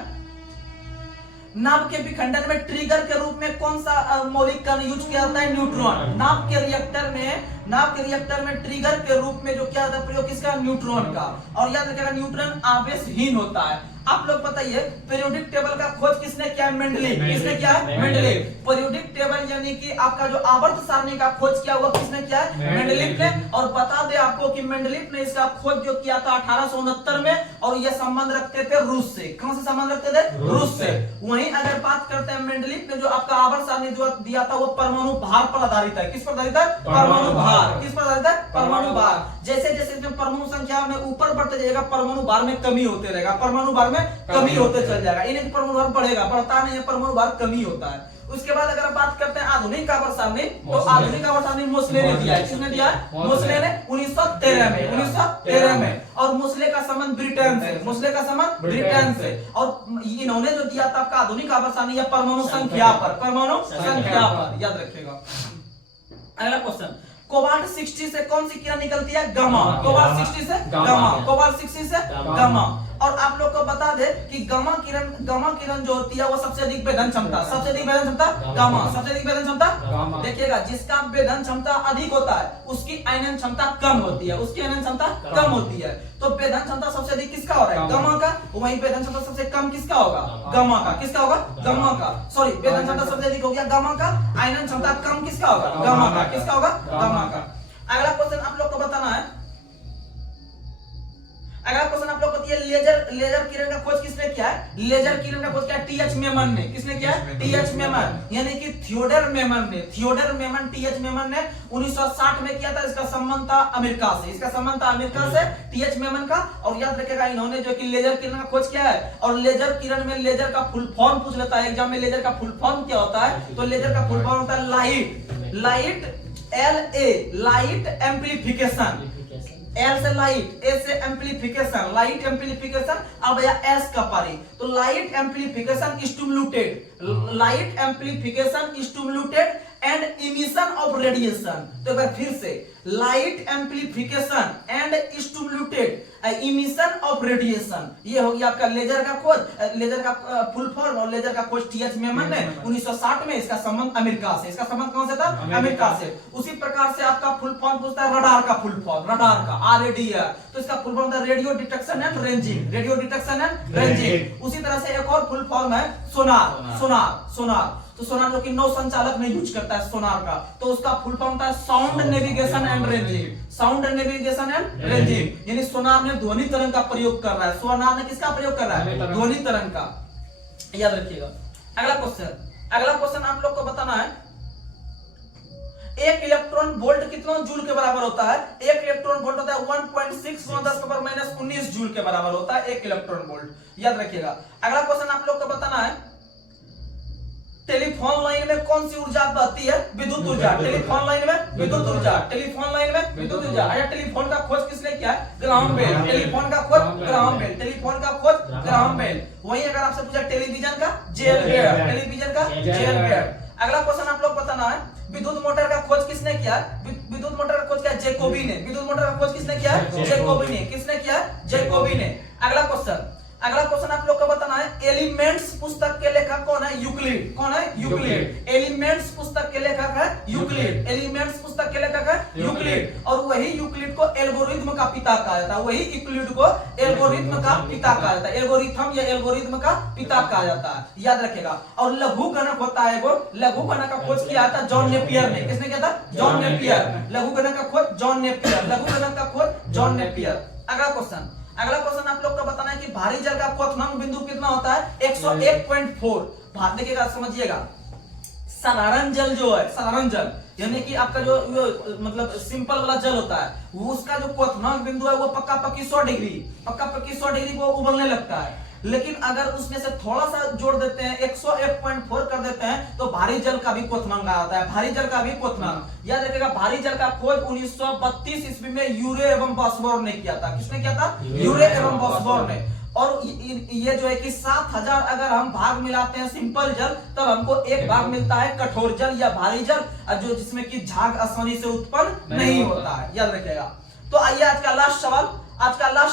नाभ के विखंडन में ट्रिगर के रूप में कौन सा मौलिक कण यूज किया जाता है? न्यूट्रॉन। नाभ के रिएक्टर में ट्रिगर के रूप में जो किया जाता है प्रयोग किसका? न्यूट्रॉन का। और याद रखिएगा, न्यूट्रॉन आवेशहीन होता है। आप लोग बताइए, पीरियोडिक टेबल का खोज किसने किया? मेंडलीव। किसने किया? मेंडलीव। पीरियोडिक टेबल यानी कि आपका जो आवर्त सारणी का खोज किया हुआ किसने किया? मेंडलीव ने। और बता दे आपको कि मेंडलीव ने इसका खोज जो किया था 1869 में, और ये संबंध रखते थे रूस से। कहां से संबंध रखते थे? रूस से। वहीं अगर बात करते हैं, मेंडलीव ने जो आपका आवर्त सारणी जो दिया था वो परमाणु भार पर आधारित है। किस पर आधारित है? परमाणु भार। किस पर आधारित है? परमाणु भार। जैसे जैसे इसमें परमाणु संख्या में ऊपर बढ़ते जाएगा, परमाणु भार में कमी होते रहेगा, परमाणु भार में कमी होते चल जाएगा। इन्हें परमाणु भार बढ़ेगा, बढ़ता नहीं है, परमाणु भार कमी होता है। उसके बाद अगर बात करते हैं आधुनिक आवर्त सारणी, तो आधुनिक आवर्त सारणी मोसले ने दिया है। किसने दिया है? मोसले ने 1913 में। और मोसले का संबंध ब्रिटेन से, मोसले का संबंध ब्रिटेन से। और इन्होंने जो दिया था आपका आधुनिक आवर्त सारणी या परमाणु संख्या पर, परमाणु संख्या पर, याद रखिएगा। अगला क्वेश्चन, कोबाल्ट 60 से कौन सी किरण निकलती है? गामा। कोबाल्ट 60 से गामा, कोबाल्ट 60 से गामा। और आप लोग को बता दे कि गामा किरण जो होती है वो सबसे अधिक वेधन क्षमता, सबसे अधिक वेधन क्षमता गामा, सबसे अधिक वेधन क्षमता। देखिएगा, जिसका वेधन क्षमता अधिक होता है उसकी आयनन क्षमता कम होती है, उसकी आयनन क्षमता कम होती है। तो वेधन क्षमता सबसे अधिक किसका हो रहा है? गामा का। वहीं वेधन क्षमता सबसे कम किसका होगा? गामा का। किसका होगा? गामा का। सॉरी, वेधन क्षमता सबसे अधिक हो गया गामा का, आयनन क्षमता कम किसका होगा? गामा का। किसका होगा? गामा का। अगला क्वेश्चन आप लोग को बताना है, अगला क्वेश्चन आप लोग को ये लेजर किरण का खोज किसने किया है? लेजर किरण का खोज किया टी.एच. मेमन ने। किसने किया? टी.एच. मेमन, यानी कि थियोडर मेमन ने। Theodore Memon, TH. मेमन ने 1960 में किया था। इसका संबंध था अमेरिका से, इसका संबंध था अमेरिका से, टीएच मेमन का। और याद रखिएगा, इन्होंने जो कि लेजर किरण का खोज किया है। और लेजर किरण में लेजर का फुल फॉर्म पूछ लेता है एग्जाम में, लेजर का फुल फॉर्म क्या होता है? तो लेजर का फुल फॉर्म होता है light, LA, light amplification. L से लाइट, A से एम्प्लीफिकेशन, लाइट एम्प्लीफिकेशन। अब या S का पारी, तो light amplification stimulated, light amplification stimulated and emission of radiation. तो एक बार फिर से, light amplification and stimulated emission of radiation. ये हो गया आपका लेजर का खोज, लेजर का फुल फॉर्म। और लेजर का खोज टी.एच. मेमन ने 1960 में। इसका संबंध अमेरिका से, इसका संबंध कौन से था? अमेरिका से। उसी प्रकार से आपका फुल फॉर्म पूछता है रडार का फुल फॉर्म, रडार का RAD है, तो इसका फुल फॉर्म है radio detection and ranging, radio detection and ranging. उसी तरह से एक और फुल फॉर्म है सोनार। तो सोनार जो कि नौ संचालक में यूज करता है सोनार का, तो उसका फुल फॉर्म था sound navigation and ranging, sound navigation and ranging. यानी सोनार ने ध्वनि तरंग का प्रयोग कर रहा है। सोनार ने किसका प्रयोग कर रहा है? ध्वनि तरंग का, याद रखिएगा। अगला क्वेश्चन आप लोग को बताना है, एक इलेक्ट्रॉन वोल्ट कितना जूल के बराबर होता है? एक इलेक्ट्रॉन वोल्ट होता है 1.6 10⁻⁻⁹ जूल के बराबर होता है एक इलेक्ट्रॉन वोल्ट, याद रखिएगा। अगला क्वेश्चन आप लोग को बताना है, टेलीफोन लाइन में कौन सी ऊर्जा बहती है? विद्युत ऊर्जा। टेलीफोन लाइन में विद्युत ऊर्जा, टेलीफोन लाइन में विद्युत ऊर्जा। अच्छा, टेलीफोन का खोज किसने किया है? Graham bell. टेलीफोन का खोज ग्राहम बेल, टेलीफोन का खोज ग्राहम बेल। वहीं अगर आपसे पूछा टेलीविजन का, J.L. बेयर, टेलीविजन का J.L. बेयर। अगला क्वेश्चन आप लोग बताना है, विद्युत मोटर का खोज किसने किया? विद्युत मोटर का खोज किया जैकोबी ने। विद्युत मोटर का खोज किसने किया? जैकोबी ने। किसने किया? जैकोबी ने। अगला क्वेश्चन आप लोग को बताना है, एलिमेंट्स पुस्तक के लेखक कौन है? यूक्लिड। कौन है? यूक्लिड। एलिमेंट्स पुस्तक के लेखक है यूक्लिड। एलिमेंट्स पुस्तक के लेखक है यूक्लिड। और वही यूक्लिड को एल्गोरिथम का पिता कहा जाता है, वही यूक्लिड को एल्गोरिथम का पिता कहा जाता है, एल्गोरिथम या एल्गोरिथम का पिता कहा जाता है, याद रखेगा। और लघु गणक होता है वो, लघु गणक का खोज किया था जॉन नेपियर ने। किसने किया था? John Napier. लघु गणक का खोज जॉन नेपियर, लघु गणक का खोज जॉन नेपियर। अगला क्वेश्चन आप लोग को बताना है कि भारी जल का क्वथनांक बिंदु कितना होता है 101.4। देखिएगा, समझिएगा, साधारण जल जो है, साधारण जल यानी कि आपका जो मतलब सिंपल वाला जल होता है, वो उसका जो क्वथनांक बिंदु है वो पक्का पक्की 100 डिग्री वो उबलने लगता है। लेकिन अगर उसमें से थोड़ा सा जोड़ देते हैं, 101.4 कर देते हैं, तो भारी जल का भी क्वथनांक आता है। भारी जल का भी क्वथनांक याद रखिएगा। भारी जल का खोज 1932 ईस्वी में यूरे एवं बॉस्फोर ने किया था। किसने किया था? यूरे एवं बॉस्फोर ने। और ये जो है कि 7000 अगर हम भाग मिलाते हैं सिंपल जल, तब हमको एक भाग मिलता है कठोर जल या भारी जल, जो जिसमें कि झाग आसानी से उत्पन्न नहीं होता है। याद रखिएगा। तो आइए आज का लास्ट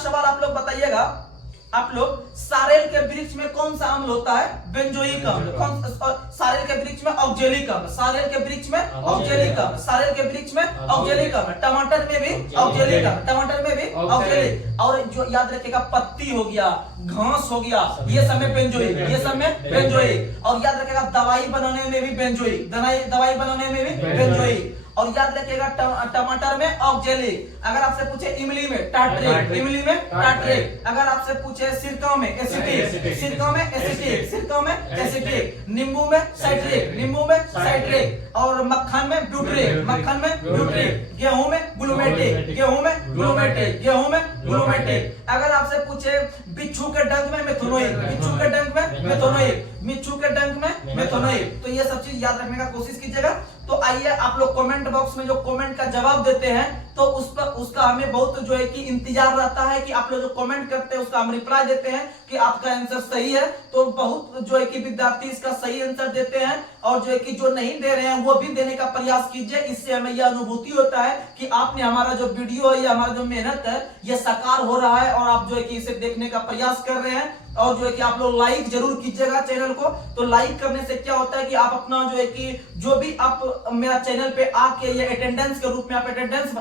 सवाल आप लोग बताइएगा। आप लोग, सारेल के वृक्ष में कौन सा अम्ल होता है? बेंजोइक अम्ल। सारेल के वृक्ष में ऑक्जेलिक अम्ल। सारेल के वृक्ष में ऑक्जेलिक अम्ल। सारेल के वृक्ष में ऑक्जेलिक अम्ल। टमाटर में भी ऑक्जेलिक अम्ल। टमाटर में भी ऑक्जेलिक। और जो याद रखिएगा, पत्ती हो गया, घास हो गया, ये सब में बेंजोइक, ये सब में बेंजोइक। और याद रखिएगा, दवाई बनाने में भी बेंजोइक, दवाई बनाने में भी बेंजोइक। और याद रखिएगा, टमाटर में ऑक्जेलिक। अगर आपसे पूछे इमली में टार्ट्रिक, इमली में टार्ट्रिक। अगर आपसे पूछे सिरका में एसिटिक, सिरका में एसिटिक, सिरका में एसिटिक। नींबू में साइट्रिक, नींबू में साइट्रिक। और मक्खन में ब्यूट्रिक, मक्खन में ब्यूट्रिक। गेहूं में ग्लूमेटिक, गेहूं में ग्लूमेटिक, गेहूं में ग्लूमेटिक। अगर आपसे पूछे बिच्छू के डंक में मेथोनोइक, बिच्छू के डंक में मेथोनोइक, बिच्छू के डंक में मेथोनोइक। तो ये सब चीज याद रखने का कोशिश कीजिएगा। तो आइए, आप लोग कमेंट बॉक्स में जो कमेंट का जवाब देते हैं, तो उस पर उसका हमें बहुत जो है कि इंतजार रहता है कि आप लोग जो कमेंट करते हैं उसका हम रिप्लाई देते हैं कि आपका आंसर सही है। तो बहुत जो है कि विद्यार्थी इसका सही आंसर देते हैं, और जो है कि जो नहीं दे रहे हैं वो भी देने का प्रयास कीजिए। इससे हमें यह अनुभूति होता है कि आपने हमारा जो वीडियो है या हमारा जो मेहनत है ये साकार हो रहा है, और आप जो है कि इसे देखने का प्रयास कर रहे हैं। और जो है कि आप लोग लाइक जरूर कीजिएगा चैनल को। तो लाइक करने से क्या होता है कि आप अपना जो है कि जो भी आप मेरा चैनल पे आके ये अटेंडेंस के रूप में आप अटेंडेंस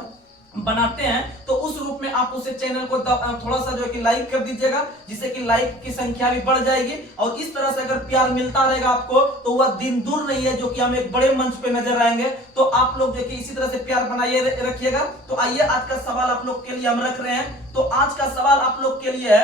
बनाते हैं, तो उस रूप में आप उसे चैनल को थोड़ा सा जो है कि लाइक कर दीजिएगा, जिससे कि लाइक की संख्या भी बढ़ जाएगी। और इस तरह से अगर प्यार मिलता रहेगा आपको, तो वह दिन दूर नहीं है जो कि हम एक बड़े मंच पे नजर आएंगे। तो आप लोग जो कि इसी तरह से प्यार बनाइए रखिएगा। तो आइए, आज का सवाल आप लोग के लिए हम रख रहे हैं। तो आज का सवाल आप लोग के लिए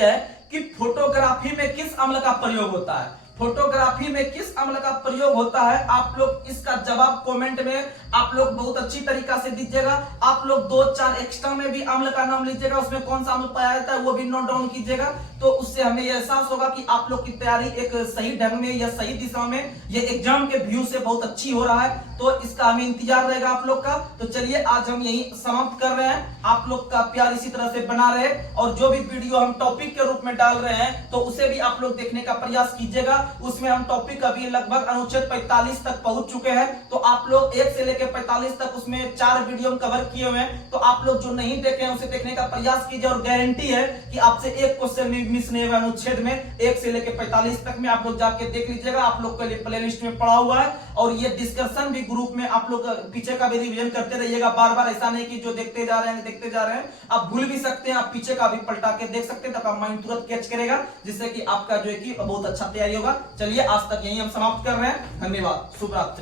है कि फोटोग्राफी में किस अम्ल का प्रयोग होता है? फोटोग्राफी में किस अम्ल का प्रयोग होता है? आप लोग इसका जवाब कमेंट में आप लोग बहुत अच्छी तरीका से दीजिएगा। आप लोग 2-4 एक्स्ट्रा में भी अम्ल का नाम लीजिएगा, उसमें कौन सा अम्ल पाया जाता है वो भी नोट डाउन कीजिएगा। तो उससे हमें यह एहसास होगा कि आप लोग की तैयारी एक सही ढंग में या सही दिशा में, ये एग्जाम के व्यू से बहुत अच्छी हो रहा है। तो इसका हमें इंतजार रहेगा आप लोग का। तो चलिए, आज हम यही समाप्त कर रहे हैं। आप लोग का प्यार इसी तरह से बना रहे, और जो भी वीडियो हम टॉपिक के रूप में डाल रहे हैं तो उसे भी आप लोग देखने का प्रयास कीजिएगा। उसमें हम टॉपिक अभी लगभग अनुच्छेद 45 तक पहुंच चुके हैं। तो आप लोग 1 से लेकर 45 तक उसमें 4 वीडियो कवर किए हुए हैं। तो आप लोग जो नहीं देखे हैं उसे देखने का प्रयास कीजिए, और गारंटी है कि आपसे एक क्वेश्चन भी मिस नहीं हुआ अनुच्छेद में। 1 से लेकर 45 तक में आप लोग जाके देख लीजिएगा, आप लोग के लिए प्लेलिस्ट में पड़ा हुआ है। और ये डिस्कशन भी ग्रुप में आप लोग पीछे का भी रिवीजन करते रहिएगा बार बार। ऐसा नहीं कि जो देखते जा रहे हैं आप भूल भी सकते हैं, आप पीछे का भी पलटा के देख सकते हैं, तब आपका माइंड तुरंत कैच करेगा, जिससे कि आपका जो है कि बहुत अच्छा तैयारी होगा। चलिए, आज तक यही हम समाप्त कर रहे हैं। धन्यवाद। शुभ रात्रि।